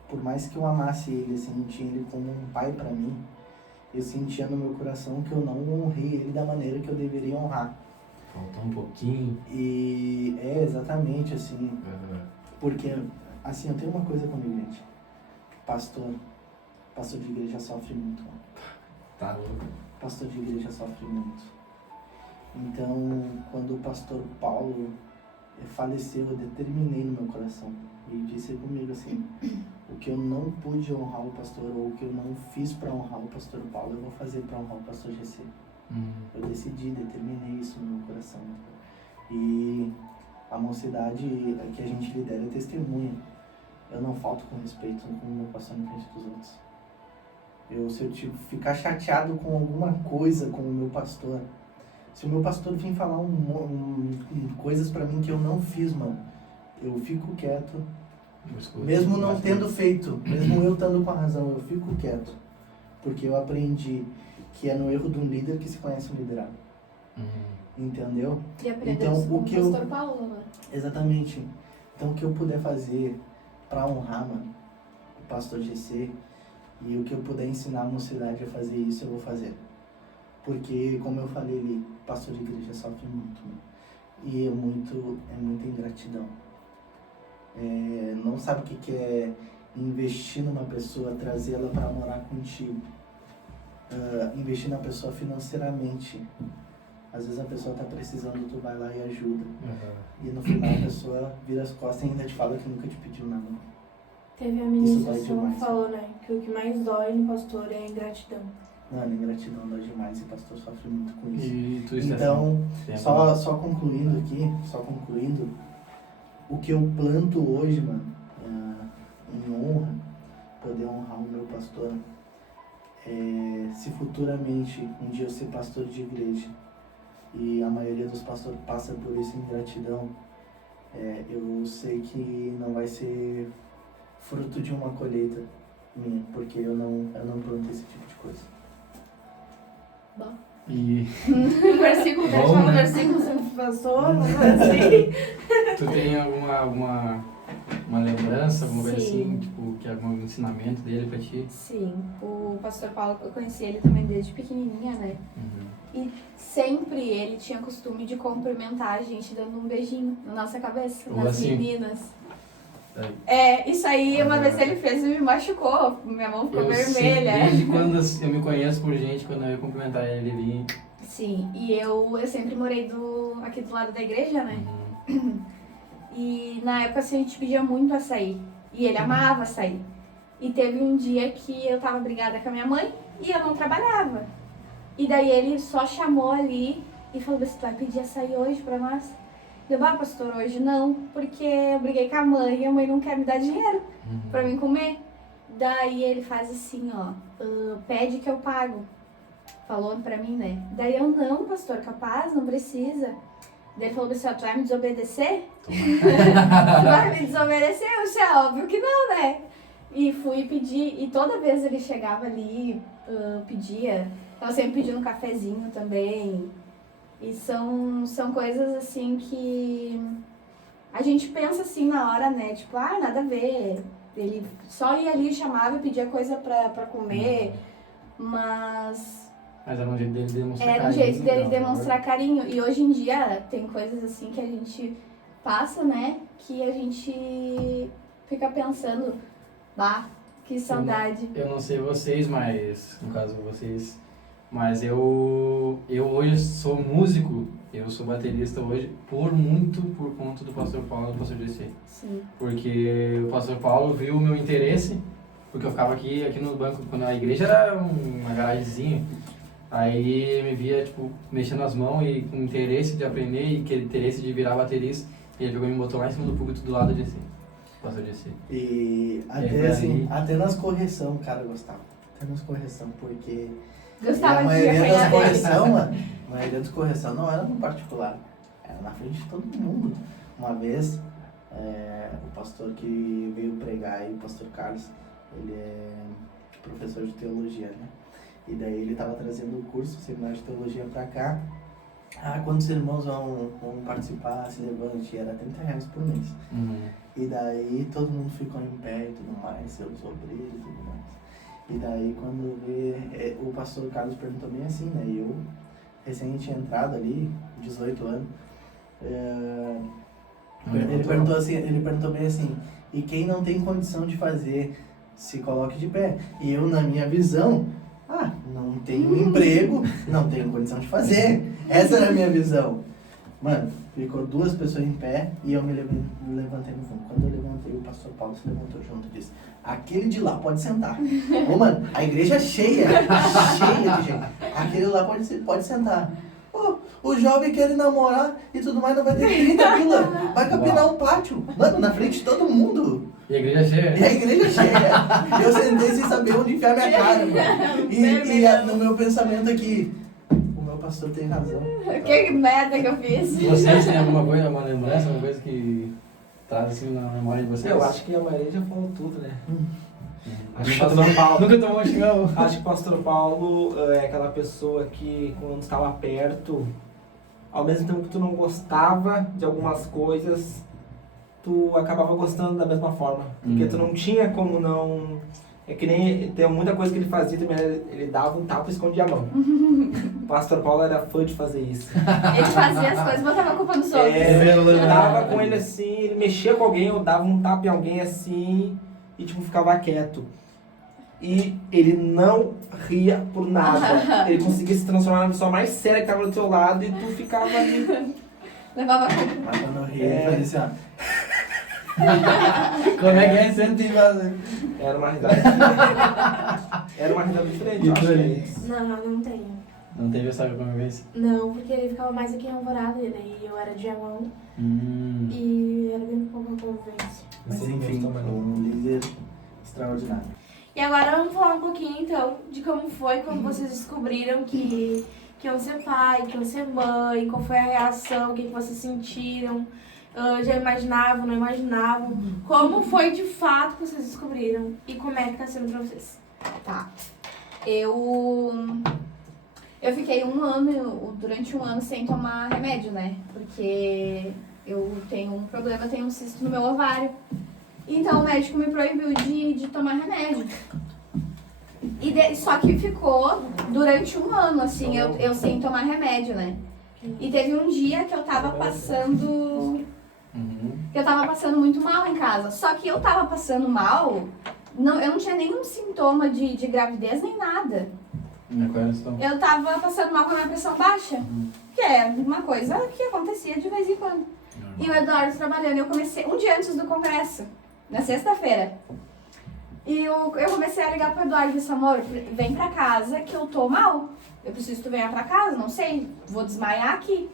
por mais que eu amasse ele, assim, tinha ele como um pai para mim, eu sentia no meu coração que eu não honrei ele da maneira que eu deveria honrar. Faltou um pouquinho. E exatamente assim, porque assim, eu tenho uma coisa comigo, gente, pastor de igreja sofre muito, Tá louco. pastor de igreja sofre muito. Então, quando o pastor Paulo faleceu, eu determinei no meu coração e disse comigo assim, o que eu não pude honrar o pastor, ou o que eu não fiz para honrar o pastor Paulo, eu vou fazer para honrar o pastor GC. Eu determinei isso no meu coração. E a mocidade que a gente lidera é testemunha. Eu não falto com respeito com o meu pastor em frente dos outros. Se eu ficar chateado com alguma coisa com o meu pastor, se o meu pastor vir falar coisas pra mim que eu não fiz, mano, eu fico quieto. Mesmo não tendo feito, mesmo eu estando com a razão, eu fico quieto. Porque eu aprendi que é no erro de um líder que se conhece um liderado. Entendeu? E aprender Então, com o o que pastor Paulo, né? Exatamente. Então, o que eu puder fazer pra honrar, mano, o pastor GC, e o que eu puder ensinar a mocidade a fazer isso, eu vou fazer. Porque, como eu falei ali, pastor de igreja sofre muito, mano. E é muita ingratidão. Não sabe o que é investir numa pessoa, trazê-la para morar contigo. Investir na pessoa financeiramente. Às vezes a pessoa tá precisando, tu vai lá e ajuda. E no final a pessoa vira as costas e ainda te fala que nunca te pediu nada. Teve a Isso ministra dói que demais. falou, né, que o que mais dói no pastor é a ingratidão. Mano, ingratidão dói demais e o pastor sofre muito com isso. E tu, Então, Stefano? só concluindo aqui, o que eu planto hoje, mano, em honra, poder honrar o meu pastor, se futuramente um dia eu ser pastor de igreja e a maioria dos pastores passa por isso em ingratidão, eu sei que não vai ser fruto de uma colheita minha, porque eu não plantei esse tipo de coisa. E Um versículo, Bom, deixa um né? versículo que você passou, uma coisa assim. tu tem alguma uma lembrança, alguma coisa Sim. assim, tipo, que é algum ensinamento dele pra ti? Sim, o pastor Paulo, eu conheci ele também desde pequenininha, né? E sempre ele tinha costume de cumprimentar a gente dando um beijinho na nossa cabeça, Ou nas assim. meninas. Isso aí uma vez ele fez e me machucou, minha mão ficou vermelha. Desde quando eu me conheço por gente, quando eu ia cumprimentar ele, ele vinha. Sim, e eu sempre morei aqui do lado da igreja, né? E na época assim, a gente pedia muito açaí. E ele amava açaí. E teve um dia que eu tava brigada com a minha mãe e eu não trabalhava. E daí ele só chamou ali e falou: você vai pedir açaí hoje pra nós? Eu, pastor, hoje não, porque eu briguei com a mãe e a mãe não quer me dar dinheiro pra mim comer. Daí ele faz assim, ó, pede que eu pago. Falou pra mim, né? Daí eu, não, pastor, capaz, não precisa. Daí ele falou assim, ó, tu vai me desobedecer? Tu vai me desobedecer? Eu disse, óbvio que não, né? E fui pedir, e toda vez ele chegava ali, pedia, tava sempre pedindo um cafezinho também. E são coisas assim que a gente pensa assim na hora, né? Tipo, nada a ver. Ele só ia ali, chamava e pedia coisa pra comer, mas era um jeito dele demonstrar era um carinho. jeito dele então, demonstrar carinho. E hoje em dia tem coisas assim que a gente passa, né? Que a gente fica pensando, que saudade. Eu não sei vocês, mas no caso vocês, mas eu hoje sou músico, eu sou baterista hoje por conta do pastor Paulo e do pastor GC. Sim. Porque o pastor Paulo viu o meu interesse, porque eu ficava aqui no banco, quando a igreja era uma garagemzinha. Aí ele me via, tipo, mexendo as mãos e com interesse de aprender e aquele interesse de virar baterista. E ele pegou e me botou lá em cima do púlpito do lado de si. Pastor de si. E foi até nas correção o cara gostava. Até nas correção, porque Gostava a de maioria das apanhar. correção, mano, a maioria das correção não era no particular, era na frente de todo mundo. Uma vez, o pastor que veio pregar aí, o pastor Carlos, ele é professor de teologia, né? E daí ele estava trazendo o curso, o seminário de teologia pra cá. Quantos irmãos vão participar, se levante, era R$30 por mês. E daí todo mundo ficou em pé e tudo mais, seus obreiros e tudo mais. E daí quando o pastor Carlos perguntou bem assim, né? E eu, recém tinha entrado ali, 18 anos, ele perguntou bem assim, e quem não tem condição de fazer, se coloque de pé. E eu, na minha visão, não tenho emprego, não tenho condição de fazer. Essa era a minha visão. Mano, ficou 2 pessoas em pé e eu me levantei no fundo. Quando eu levantei, o pastor Paulo se levantou junto e disse, aquele de lá pode sentar. Ô, mano, a igreja é cheia de gente. Aquele lá pode sentar. O jovem quer namorar e tudo mais, não vai ter 30 pila. Vai capinar um pátio. Mano, na frente de todo mundo. E a igreja cheia? E a igreja cheia. Eu sentei sem saber onde enfiar minha cara, mano. E no meu pensamento aqui, o meu pastor tem razão. Que merda que eu fiz. Vocês têm alguma coisa, uma lembrança, alguma coisa que traz assim na memória de vocês? Eu acho que a maioria já falou tudo, né? Acho que o Nunca pastor Paulo... Nunca tomou um chingão. Acho que o pastor Paulo é aquela pessoa que, quando estava perto, ao mesmo tempo que tu não gostava de algumas coisas, tu acabava gostando da mesma forma. Porque tu não tinha como não... É que nem... Tem muita coisa que ele fazia também, ele dava um tapa e escondia a mão. O pastor Paulo era fã de fazer isso. Ele fazia as coisas, botava a culpa nos outros. Eu dava com ele assim, ele mexia com alguém, eu dava um tapa em alguém assim, e tipo, ficava quieto. E ele não ria por nada. Ele conseguia se transformar na pessoa mais séria que estava do teu lado e tu ficava ali. Levava a culpa. Mas quando eu ria, ele fazia assim, Como é que é? Sempre tem fazer. Era uma risada diferente. Era uma risada diferente, eu acho que é isso. Não, não tenho. Não teve essa convivência? Não, porque ele ficava mais aqui em Alvorada, e daí eu era de Diamão e era bem pouca convivência. mas enfim, um líder extraordinário. E agora vamos falar um pouquinho então de como foi quando vocês descobriram que iam ser pai, que iam ser mãe, qual foi a reação, o que vocês sentiram. Já imaginavam, não imaginavam? Como foi de fato que vocês descobriram? E como é que tá sendo pra vocês? Tá. Eu fiquei durante um ano sem tomar remédio, né? Porque eu tenho um problema, eu tenho um cisto no meu ovário. Então o médico me proibiu de tomar remédio. Só que ficou durante um ano, assim, eu sem tomar remédio, né? E teve um dia que eu tava passando muito mal em casa. Só que eu tava passando mal, eu não tinha nenhum sintoma de gravidez nem nada. Eu tava passando mal com a minha pressão baixa, que é uma coisa que acontecia de vez em quando. E o Eduardo trabalhando, eu comecei um dia antes do congresso, na sexta-feira. E eu comecei a ligar pro Eduardo e disse, amor, vem pra casa que eu tô mal. Eu preciso que tu venha pra casa, não sei, vou desmaiar aqui.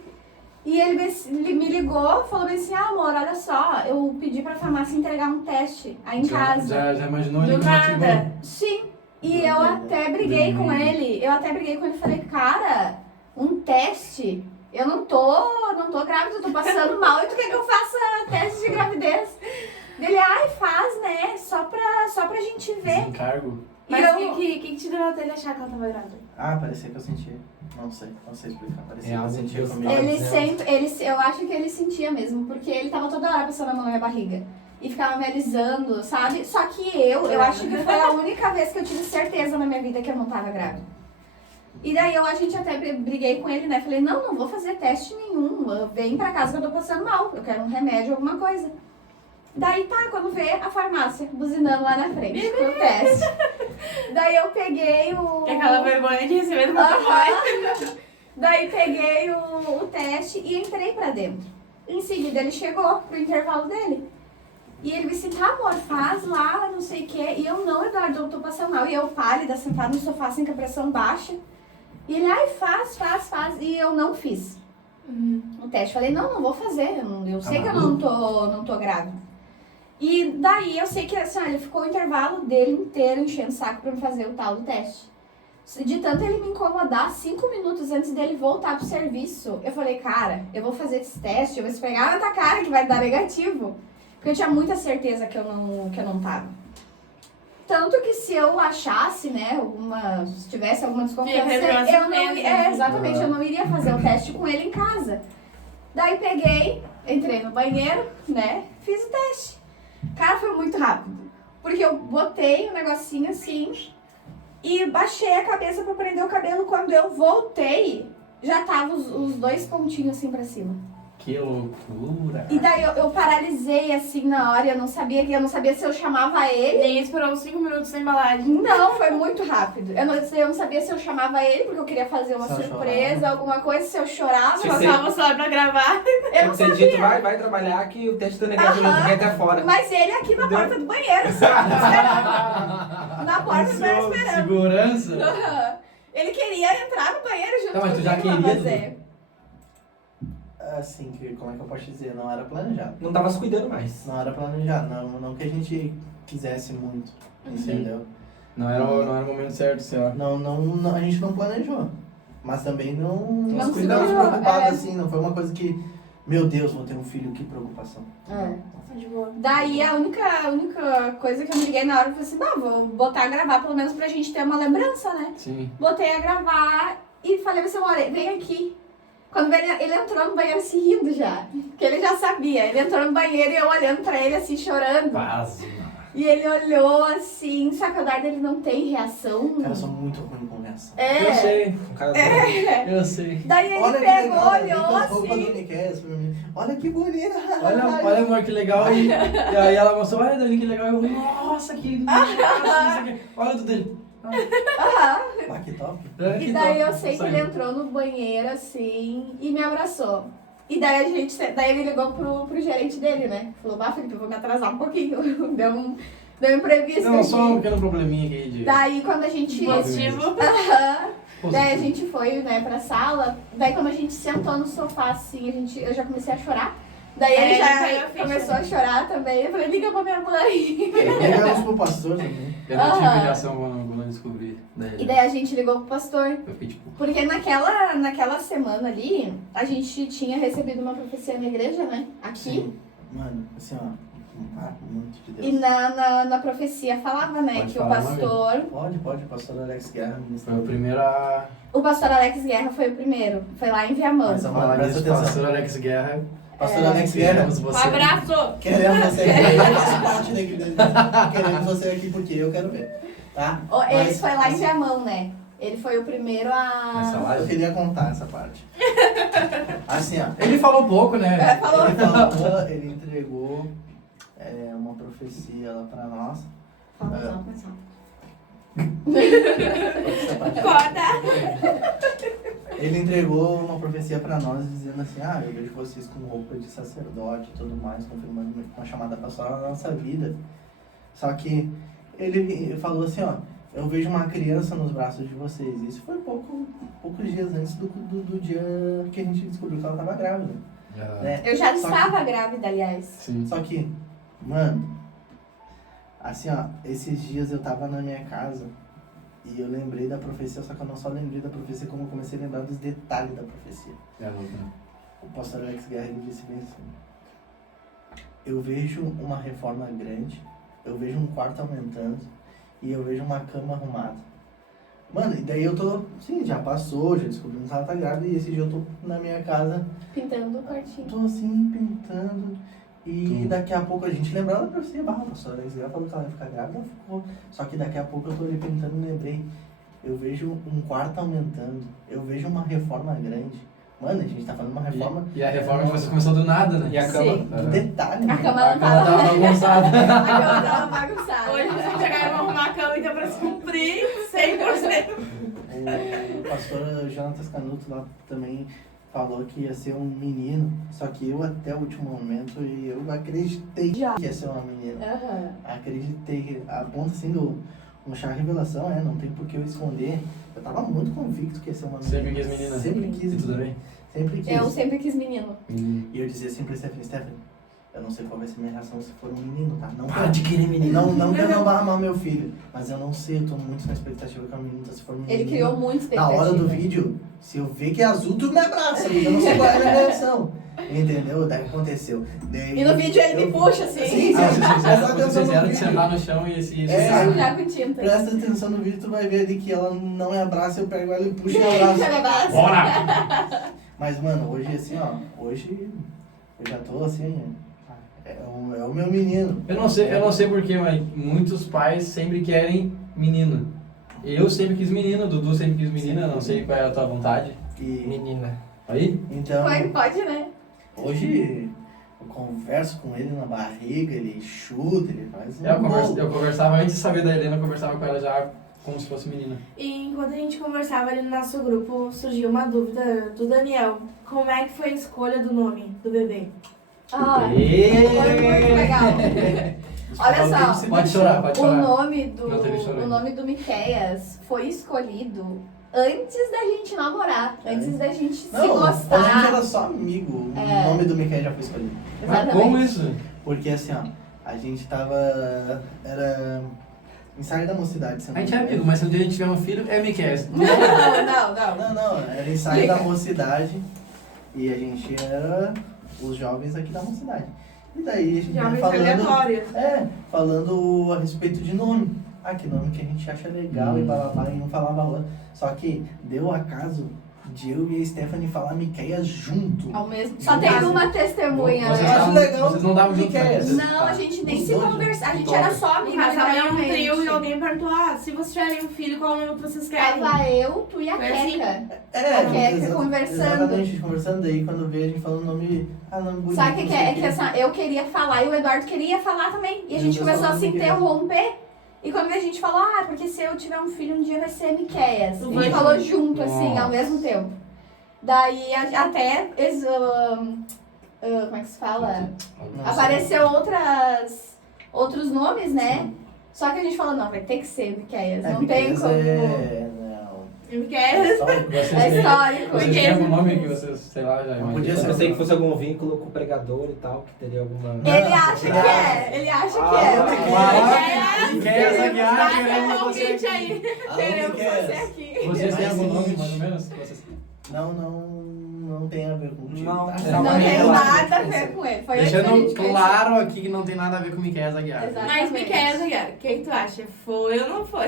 E ele me ligou, falou bem assim, amor, olha só, eu pedi pra farmácia entregar um teste aí em casa. Já imaginou Do ele nada. Sim, e eu até briguei com ele. E falei, cara, um teste? Eu não tô grávida, eu tô passando mal. E tu quer que eu faça teste de gravidez? Ele, faz, né? Só pra gente ver. Encargo. Mas o que te deu a dele achar que ela tava grávida? Parecia que eu sentia. Não sei explicar. Parecia que eu algo sentia que comigo. Eu acho que ele sentia mesmo, porque ele tava toda hora passando a mão na minha barriga. E ficava me alisando, sabe? Só que eu acho que foi a única vez que eu tive certeza na minha vida que eu não tava grávida. E daí a gente até briguei com ele, né? Falei, não vou fazer teste nenhum. Vem pra casa que eu tô passando mal. Eu quero um remédio, alguma coisa. Daí quando vê a farmácia buzinando lá na frente com o teste. Daí eu peguei o... Aquela vergonha de receber do motoboy. Daí peguei o teste e entrei pra dentro. Em seguida ele chegou pro intervalo dele. E ele me disse, tá amor, faz lá, não sei o quê. E eu, não, Eduardo, eu tô passando mal. E eu pálida, sentada no sofá, assim, com a pressão baixa. E ele, faz. E eu não fiz o teste. Falei, não vou fazer. Eu sei que eu não tô grávida. E daí eu sei que assim, ele ficou o intervalo dele inteiro enchendo o saco pra me fazer o tal do teste. De tanto ele me incomodar 5 minutos antes dele voltar pro serviço, eu falei, cara, eu vou fazer esse teste, eu vou esfregar na tua cara que vai dar negativo. Porque eu tinha muita certeza que eu não tava. Tanto que se eu achasse, né, se tivesse alguma desconfiança, eu não iria fazer o teste com ele em casa. Daí peguei, entrei no banheiro, né, fiz o teste. Cara, foi muito rápido. Porque eu botei o negocinho assim e baixei a cabeça pra prender o cabelo. Quando eu voltei, já tava os 2 pontinhos assim pra cima. Que loucura. E daí eu paralisei assim na hora, eu não sabia se eu chamava ele. Nem esperou uns 5 minutos sem embalagem. Não, foi muito rápido. Eu não sabia se eu chamava ele, porque eu queria fazer uma surpresa, alguma coisa, se eu chorava. Eu passava só pra gravar. Eu não Você sabia. dito, vai trabalhar que o teste do negativo vem até fora. Mas ele aqui na porta do banheiro, sabe? Na porta do banheiro esperando. Segurança? Ele queria entrar no banheiro junto Mas tu já comigo pra queria, fazer. Assim, como é que eu posso dizer? Não era planejado. Não tava se cuidando mais. Não era planejado, não que a gente quisesse muito, entendeu? Não era o momento certo, sei lá. Não, a gente não planejou. Mas também não Não se ficamos planejou, preocupados é. assim, não foi uma coisa que, meu Deus, vou ter um filho, que preocupação. De boa. Daí a única coisa que eu me liguei na hora, eu falei assim, vou botar a gravar pelo menos pra gente ter uma lembrança, né? Sim. Botei a gravar e falei pra você, amor, vem aqui. Quando ele entrou no banheiro se rindo já, porque ele já sabia. Ele entrou no banheiro e eu olhando pra ele assim, chorando. Quase. E ele olhou assim, só que o Eduardo ele não tem reação. Cara, eu sou muito ruim com reação. Eu sei. Um cara Eu sei. Daí ele Olha que pegou, legal, olhou as roupas do assim. Nikkei pra mim. Olha que bonita. Olha, amor, que legal. E aí ela mostrou, olha, Dani, que legal. Eu, nossa, que nossa, olha tudo dele. Ah, que top. E daí eu sei que ele entrou no banheiro assim e me abraçou. E daí ele ligou pro gerente dele, né? Falou, Felipe, eu vou me atrasar um pouquinho. Deu um imprevisto. Não, aqui. só um pequeno probleminha aqui de... Daí quando a gente. Positivo. Daí a gente foi, né, pra sala. Daí quando a gente sentou no sofá, assim, eu já comecei a chorar. Daí ele Aí já ele caiu a ficha. começou a chorar também. Eu falei, liga pra minha mãe. Ligamos pro pastor também. Eu não tive Aham. reação quando eu descobri. E daí a gente ligou pro pastor. Eu fiquei tipo, Porque naquela semana ali, a gente tinha recebido uma profecia na igreja, né? Aqui. Sim. Mano, assim, ó. Muito de Deus. E na profecia falava, né, Pode que o falar, pastor. Pode, o pastor Alex Guerra, ministro. foi o primeiro a... O pastor Alex Guerra foi o primeiro. Foi lá em Viamão. Mas, Falar presta nisso, atenção. pastor Alex Guerra. Pastor Alex Guerra, Queremos Um você. abraço! queremos você aqui. Eu faço parte da equipe dele. Queremos você aqui porque eu quero ver. Tá? Ele Mas, foi lá em assim, Viamão, né? Ele foi o primeiro Nessa a. live. Eu queria contar essa parte. Assim, ó. Ele falou pouco, né? Falou. Ele entregou uma profecia lá pra nós. Fala, não, começar. Essa parte. Corta! Ele entregou uma profecia pra nós dizendo assim, eu vejo vocês com roupa de sacerdote e tudo mais, confirmando uma chamada pastoral na nossa vida. Só que ele falou assim, eu vejo uma criança nos braços de vocês. Isso foi poucos dias antes do dia que a gente descobriu que ela estava grávida. Né? Eu já Só estava grávida, aliás. Sim. Só que, mano, assim, esses dias eu tava na minha casa e eu lembrei da profecia, só que eu não só lembrei da profecia, como eu comecei a lembrar dos detalhes da profecia. É louco, né? O pastor Alex Guerra ele disse bem assim: eu vejo uma reforma grande, eu vejo um quarto aumentando e eu vejo uma cama arrumada. Mano, e daí eu tô, sim, já passou, já descobrimos que ela tá grávida e esse dia eu tô na minha casa, Pintando o quartinho. tô assim, pintando. E daqui a pouco a gente lembrou da profecia, a pastora Alex Guerra falou que ela ia ficar grávida, ela ficou. Só que daqui a pouco eu tô ali pintando e lembrei, eu vejo um quarto aumentando, eu vejo uma reforma grande. Mano, a gente tá fazendo uma reforma E a reforma começou do nada, né? E a cama? Sim. do detalhe, A mano. cama A não cama tava tava. bagunçada. A cama tava bagunçada. Hoje vocês chegaram a arrumar a cama então pra se cumprir 100%. O pastor Jonatas Canuto lá também falou que ia ser um menino, só que eu até o último momento eu acreditei que ia ser uma menina. Aham. Acreditei, a ponto assim do um chá revelação, não tem por que eu esconder. Eu tava muito convicto que ia ser uma menina. Sempre quis menina. Sempre quis. E tudo bem? Sempre quis. Eu sempre quis menino. E eu dizia sempre pra Stephanie, eu não sei qual vai ser a minha reação se for um menino, tá? Não Para de querer menino. não que eu não vá amar meu filho, mas eu não sei, eu tô muito na expectativa que é um menino, se for um menino. Ele criou muita Na expectativa. hora do vídeo, se eu ver que é azul, tu me abraça, porque eu não sei qual é a minha reação. Entendeu? Daí aconteceu. Daí, E no vídeo ele me puxa assim. Sim, presta atenção Vocês no eram de vídeo. sentar no chão e assim... É. Já com tinta. Presta atenção no vídeo, tu vai ver ali que ela não me abraça, eu pego ela e puxo e abraço. Já me abraça. Bora! Mas, mano, hoje assim, hoje eu já tô assim, é o meu menino. Eu não sei porquê, mas muitos pais sempre querem menino. Eu sempre quis menino, o Dudu sempre quis menina, não sei qual é a tua vontade. E, Menina. Aí? então, Pode, né? hoje eu converso com ele na barriga, ele chuta, ele faz um bolo. Eu conversava antes de saber da Helena, eu conversava com ela já como se fosse menina. E enquanto a gente conversava ali no nosso grupo, surgiu uma dúvida do Daniel. Como é que foi a escolha do nome do bebê? Ah, foi muito legal. Olha só, Pode chorar, pode o chorar. nome Não teve choro o ainda. nome do Miqueias foi escolhido antes da gente namorar, antes da gente se Não, a gente gostar. era só amigo, É. o nome do Miquel já foi escolhido. Mas como isso? Porque assim, a gente tava, era ensaio da mocidade. se eu A não gente é me engano. amigo, mas se um dia a gente tiver um filho, é Miquel. Não. Não, era ensaio da mocidade e a gente era os jovens aqui da mocidade. E daí a gente ia Jovens falando, aleatórios. falando a respeito de nome. Que nome que a gente acha legal e blá, e um falava outro. Só que deu acaso de eu e a Stephanie falar Miqueias junto. Ao mesmo. Só tem uma testemunha, Vocês Eu né? acho estavam- legal Vocês não davam junto Miqueias. pra Não, a gente nem Os se dois, conversava. A gente todos. era só amiga, Mas tava em um trio e literalmente. alguém perguntou, se vocês tiverem um filho, qual o nome que vocês querem? Tava eu, tu e a Foi assim? Queca. É, Queca conversando. Exatamente, a gente conversando. Daí quando veio a gente falando nome bonito. Sabe o que não que sei é? É que assim, eu queria falar e o Eduardo queria falar também. E a gente Eu começou a falava se Miqueias. interromper. E quando a gente falou, porque se eu tiver um filho um dia vai ser Miqueias. Os A dois gente falou junto, assim, Nossa. ao mesmo tempo. Daí até como é que se fala? Nossa. Apareceu outros nomes, né? Só que a gente falou, não, vai ter que ser Miqueias. Não tem Miqueias como. não. Miquel. Histórico. Vocês É têm- histórico. Vocês têm algum nome que vocês, sei lá, já Não podia Eu ser. pensei que fosse algum vínculo com o pregador e tal, que teria alguma. Ele acha que é. Ele acha que é. Miquel Aguiar, Dá queremos um você convite aqui. aí. Alô, Queremos Miquel. você aqui. Vocês têm Mas algum nome, seguinte. mais ou menos? Que vocês... Não tem a ver contigo. Não, tá? não Não tem Ela- nada a ver com ele. Foi antes que a Deixando gente conheceu. claro aqui que não tem nada a ver com Miquel Aguiar. Exato. Mas Miquel Aguiar, quem tu acha? Foi ou não foi?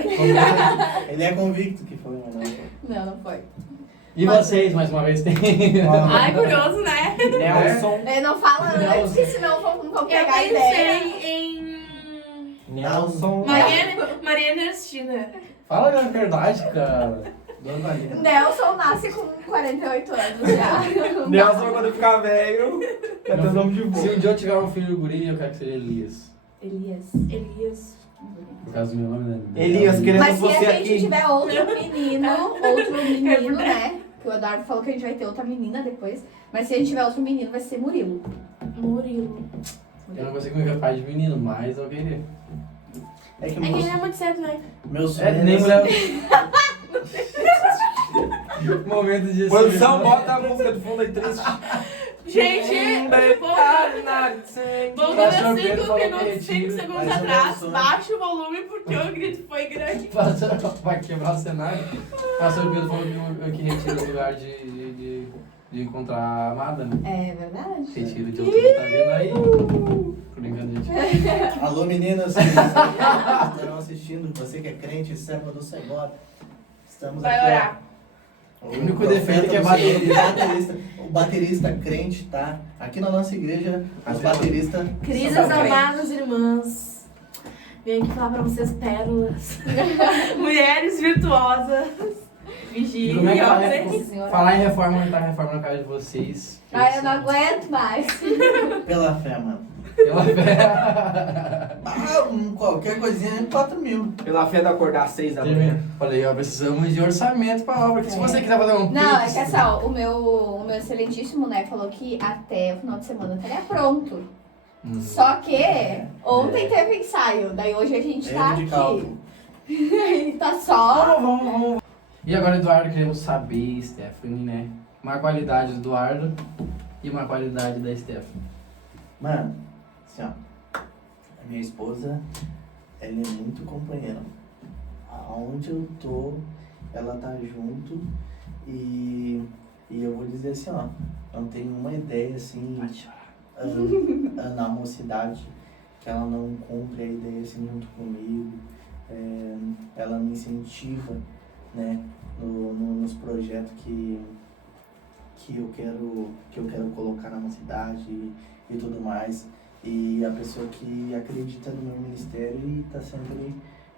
Ele é convicto que foi, mas não foi. Não, não foi. E vocês, mais uma vez, têm? Ai, curioso, né? Nelson. Ele não fala antes, que senão vão Eu pegar a ideia. pensei em Nelson. Mariana Ernestina. Fala a verdade, cara. Dona Valina. Nelson nasce com 48 anos já. Nelson, quando ficar velho, vai ter nome de Se vô. um dia eu tiver um filho guri, eu quero que seja Elias. Elias. Elias. Por causa do meu nome, né? Elias, queremos Mas se você a gente aqui. tiver outro menino, né? Que o Eduardo falou que a gente vai ter outra menina depois. Mas se a gente tiver outro menino, vai ser Murilo. Murilo. Eu não consigo me ver pai de menino, mas eu queria. É que É que ele é muito cedo, né? meu sonho É, nem nesse- mulher. Momento de Produção, seleção. bota a música do fundo aí triste. Gente, voltando Pastor a Pedro 5 falou que minutos, retiro, 5 segundos mas eu atrás, não sou. baixa o volume porque o grito foi grande. Vai quebrar o cenário. O pastor Pedro falou que retira o lugar de encontrar a amada, né? É verdade? Retiro de outubro, tá vendo aí? Tô brincando, gente. Alô, meninas que estarão assistindo. Você que é crente, serva do Senhor. Estamos Vai aqui. ó. orar. O único profeta defeito é que é do baterista. Senhor, o baterista crente, tá? Aqui na nossa igreja, os bateristas. Queridas são crentes. amadas irmãs, venho aqui falar pra vocês pérolas. Mulheres virtuosas. E Vigiem. como é que ela Nossa Senhora. falar em reforma, aumentar a reforma na casa de vocês? Ai, eu não aguento mais. Pela fé, mano. Pela fé. Qualquer coisinha é 4 mil. Pela fé de acordar às 6 da manhã. Olha aí, ó, precisamos de orçamento pra obra. Que se você quiser fazer um Não, é pix, que assim, ó, o meu excelentíssimo, né, falou que até o final de semana estaria pronto. Só que ontem teve ensaio, daí hoje a gente tá Erro de aqui. cálculo. Ele tá só. Vamos. E agora, Eduardo, queremos saber, Stephanie, né? Uma qualidade do Eduardo e uma qualidade da Stephanie. Mano, assim, ó. A minha esposa, ela é muito companheira. Aonde eu tô, ela tá junto. E eu vou dizer assim, ó. Não tenho uma ideia, assim, na mocidade, que ela não cumpre a ideia, assim, junto comigo. Ela me incentiva, né, nos projetos que eu quero colocar na mocidade e tudo mais. E a pessoa que acredita no meu ministério e está sempre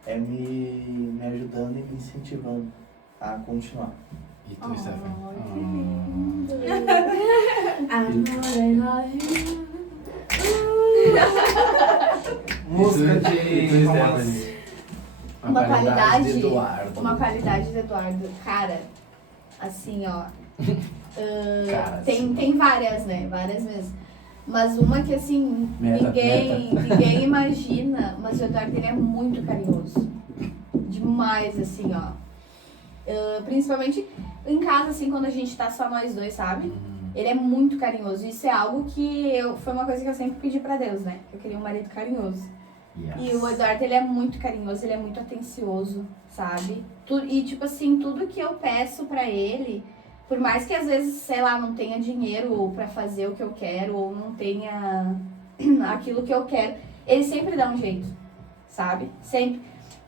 me ajudando e me incentivando a continuar. E tu, Stephanie? Ai, que lindo. Amor, I love you. Música E tu, de Stephanie? Uma qualidade, de Eduardo. uma qualidade do Eduardo. Cara, assim, ó. Cara, tem várias, né? Várias mesmo. Mas uma que, assim, Meta. ninguém imagina, mas o Eduardo, ele é muito carinhoso. Demais, assim, ó. Principalmente em casa, assim, quando a gente tá só nós dois, sabe? Ele é muito carinhoso. Isso é algo que foi uma coisa que eu sempre pedi pra Deus, né? Eu queria um marido carinhoso. E o Eduardo, ele é muito carinhoso, ele é muito atencioso, sabe? E, tipo assim, tudo que eu peço pra ele, por mais que às vezes, sei lá, não tenha dinheiro pra fazer o que eu quero, ou não tenha aquilo que eu quero, ele sempre dá um jeito, sabe? Sempre.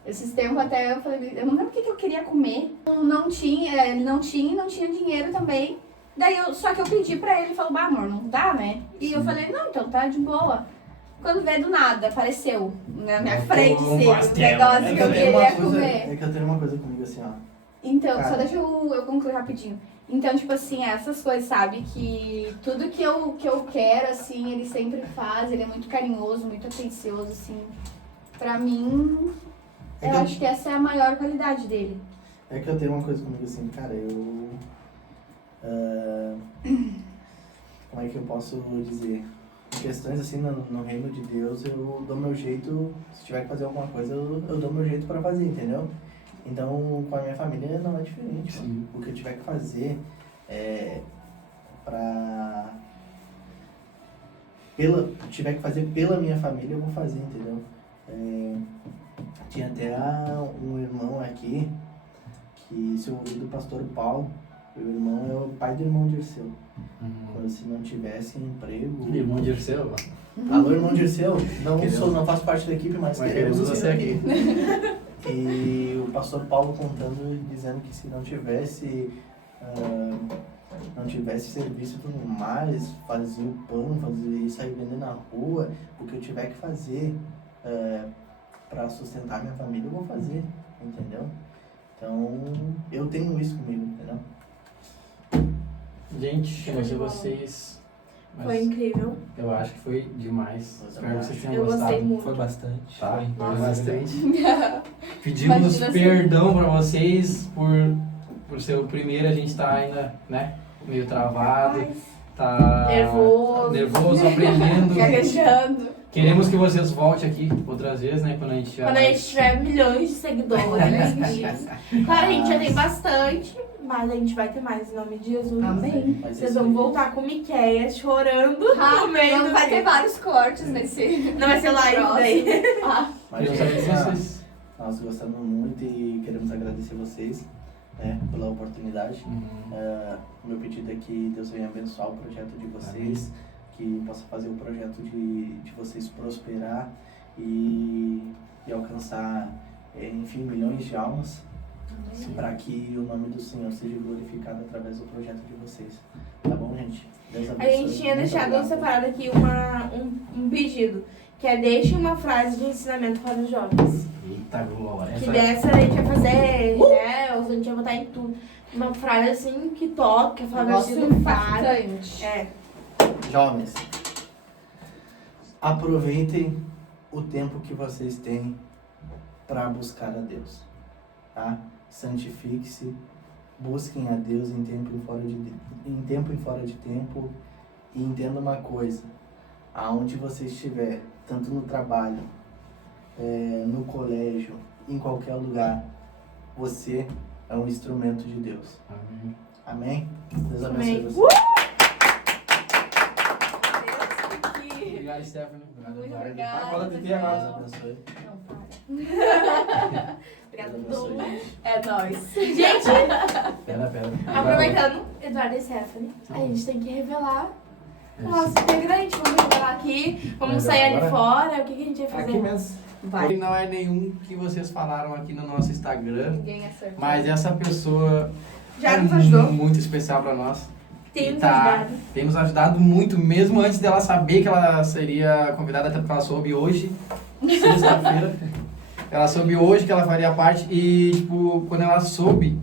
Esses tempos até eu falei, eu não lembro o que eu queria comer. Não tinha, ele não tinha dinheiro também. Daí só que eu pedi pra ele, ele falou, bah, amor, não dá, né? E eu falei, não, então tá de boa. Quando veio do nada, apareceu na minha frente, assim, o negócio que eu queria comer. É que eu tenho uma coisa comigo assim, ó. Então, Cara. só deixa eu concluir rapidinho. Então, tipo assim, essas coisas, sabe? Que tudo que eu quero, assim, ele sempre faz. Ele é muito carinhoso, muito atencioso, assim. Pra mim, É eu que- acho que essa é a maior qualidade dele. É que eu tenho uma coisa comigo assim, cara, como é que eu posso dizer? Em questões assim, no reino de Deus, eu dou meu jeito, se tiver que fazer alguma coisa, eu dou meu jeito pra fazer, entendeu? Então, com a minha família não é diferente. Sim. Mano. O que eu tiver que fazer tiver que fazer pela minha família, eu vou fazer, entendeu? Tinha até um irmão aqui, que se eu ouvir do pastor Paulo, o irmão é o pai do irmão Dirceu. Quando se não tivesse emprego... Irmão Dirceu, Alô, irmão Dirceu, Queremos. Não faço parte da equipe, mas queremos você aqui. E o pastor Paulo contando e dizendo que se não tivesse serviço e tudo mais, fazia o pão, fazia sair vendendo na rua, o que eu tiver que fazer para sustentar minha família, eu vou fazer, entendeu? Então, eu tenho isso comigo, entendeu? Gente, não sei vocês, mas Foi incrível. eu acho que foi demais. Espero que vocês tenham Eu gostado. gostei muito. Foi bastante. Tá, foi Nossa. bastante. Pedimos Imagina assim. perdão pra vocês por ser o primeiro, a gente tá ainda, né, meio travado, tá nervoso, aprendendo. Gaguejando. Queremos que vocês voltem aqui outras vezes, né, quando a gente Quando a gente tiver milhões de seguidores. Claro, a gente já tem bastante, mas a gente vai ter mais em nome de Jesus. Amém. Mas Vocês isso vão aí- voltar com Miquéia chorando no meio do Vai ter vídeo. vários cortes nesse. Não vai ser live daí. Mas, Queremos saber de vocês. nós gostamos muito e queremos agradecer vocês, né, pela oportunidade. Meu pedido é que Deus venha abençoar o projeto de vocês, que possa fazer o projeto de vocês prosperar e alcançar, enfim, milhões de almas, para que o nome do Senhor seja glorificado através do projeto de vocês. Tá bom, gente? Deus A abençoe. gente tinha Muito deixado obrigado. separado aqui um pedido, que é deixe uma frase de ensinamento para os jovens. Eita glória. Que dessa a gente vai fazer, né? Ou a gente vai botar em tudo. Uma frase assim que toca, que fala Negócio assim do cara. impactante. Jovens, aproveitem o tempo que vocês têm para buscar a Deus, tá? Santifique-se, busquem a Deus em tempo e fora de tempo, e entenda uma coisa: aonde você estiver, tanto no trabalho, no colégio, em qualquer lugar, você é um instrumento de Deus. Amém. Amém? Deus abençoe Amém. vocês. Obrigado, Stephanie. Muito Eduardo. obrigada. Fala de ti Deus agora. abençoe. Não, para. Deus Obrigada, abençoe, Dom. gente. É nóis. Gente, Pera. aproveitando, Eduardo e Stephanie, a gente tem que revelar o nosso integrante. Vamos revelar aqui, vamos sair ali fora, o que a gente vai fazer? Aqui mesmo. Vai. Não é nenhum que vocês falaram aqui no nosso Instagram, Ninguém acertou. mas essa pessoa Já é nos ajudou. muito especial pra nós. Tem E nos tá- ajudado. Tem nos ajudado muito, mesmo antes dela saber que ela seria convidada, até porque ela soube hoje, sexta-feira. Ela soube hoje que ela faria parte e, tipo, quando ela soube,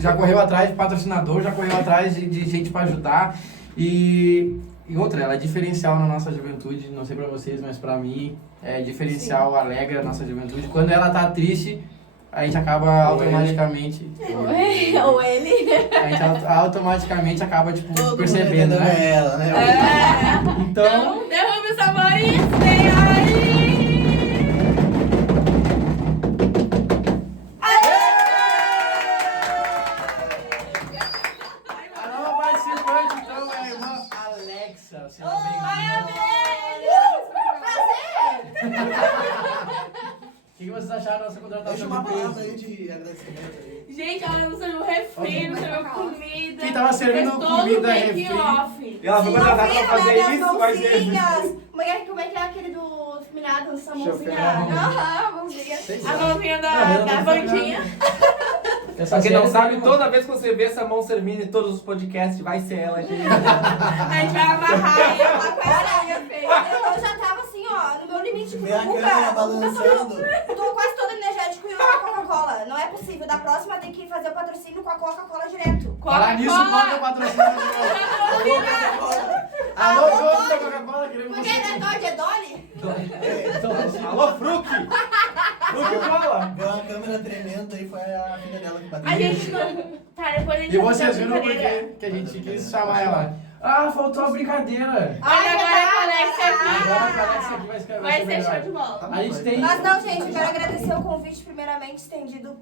já correu atrás de patrocinador, já correu atrás de gente pra ajudar. E outra, ela é diferencial na nossa juventude, não sei pra vocês, mas pra mim é diferencial, alegra a nossa juventude. Quando ela tá triste, a gente acaba automaticamente... Ou ele. A gente automaticamente acaba, tipo, Todo percebendo, mundo né? ela, né? Então, Então, derrube os sabores, vem aí! a nova participante, então, é a irmã Alexa. Seja bem-vinda. O que vocês acharam da nossa Deixa contratação uma de palavra aí peso? de agradecimento aí. Gente, ela não serviu refri, não serviu comida. Quem tava servindo fez todo comida, o make refri? off. E ela foi contratada pra fazer isso, mas Como é que é aquele do Minado, essa mãozinha? Chofé. Aham, mãozinha. A mãozinha Não, da não bandinha. Essa Pra quem não série- sabe, toda vez que você vê essa mão servindo em todos os podcasts, vai ser ela, gente. A gente vai amarrar ela. Eu já tava assim, ó, no meu limite com Vem a câmera balançando. Eu tô quase todo energético e uma Coca-Cola. Não é possível. Da próxima tem que fazer o patrocínio com a Coca-Cola direto. Falar nisso, manda o patrocínio. Alô, dono da Coca-Cola, queremos Porque você. não é Dodge, é Dolly? Alô, Fruc! Fruc fala! Deu uma câmera tremenda e foi a filha dela que bateu. A gente não. Tá, depois a gente E vai vocês fazer a viram por brincadeira. que a gente quis chamar ela? Ah, faltou a brincadeira. Ai, agora a Alexa Agora a aqui. Alexa aqui Vai ser melhor. show de bola. A gente tem... Mas não, gente, eu quero agradecer o convite primeiramente estendido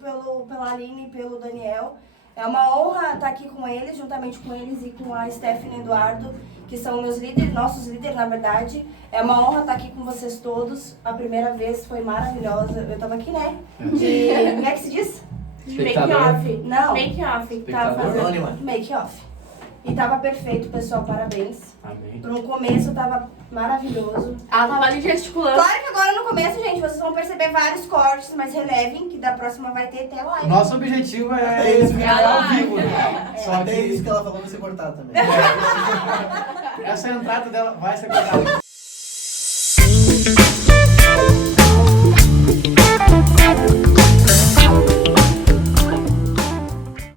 pela Aline e pelo Daniel. É uma honra estar aqui com eles, juntamente com eles e com a Stephanie e Eduardo, que são meus líderes, nossos líderes, na verdade. É uma honra estar aqui com vocês todos. A primeira vez foi maravilhosa. Eu tava aqui, né? De... Como é que se diz? Make Espectador. off. Não. Make off. Espectador. Tava fazendo. Anônima. Make off. E tava perfeito, pessoal, parabéns. Amém. No começo tava maravilhoso. Ela tava ali gesticulando. Claro que agora no começo, gente, vocês vão perceber vários cortes, mas relevem que da próxima vai ter até live. Nosso objetivo Até é eles ficar ficaram ao lá. vivo, né? Só Até que isso que ela falou vai ser cortado também. essa entrada dela vai ser cortada.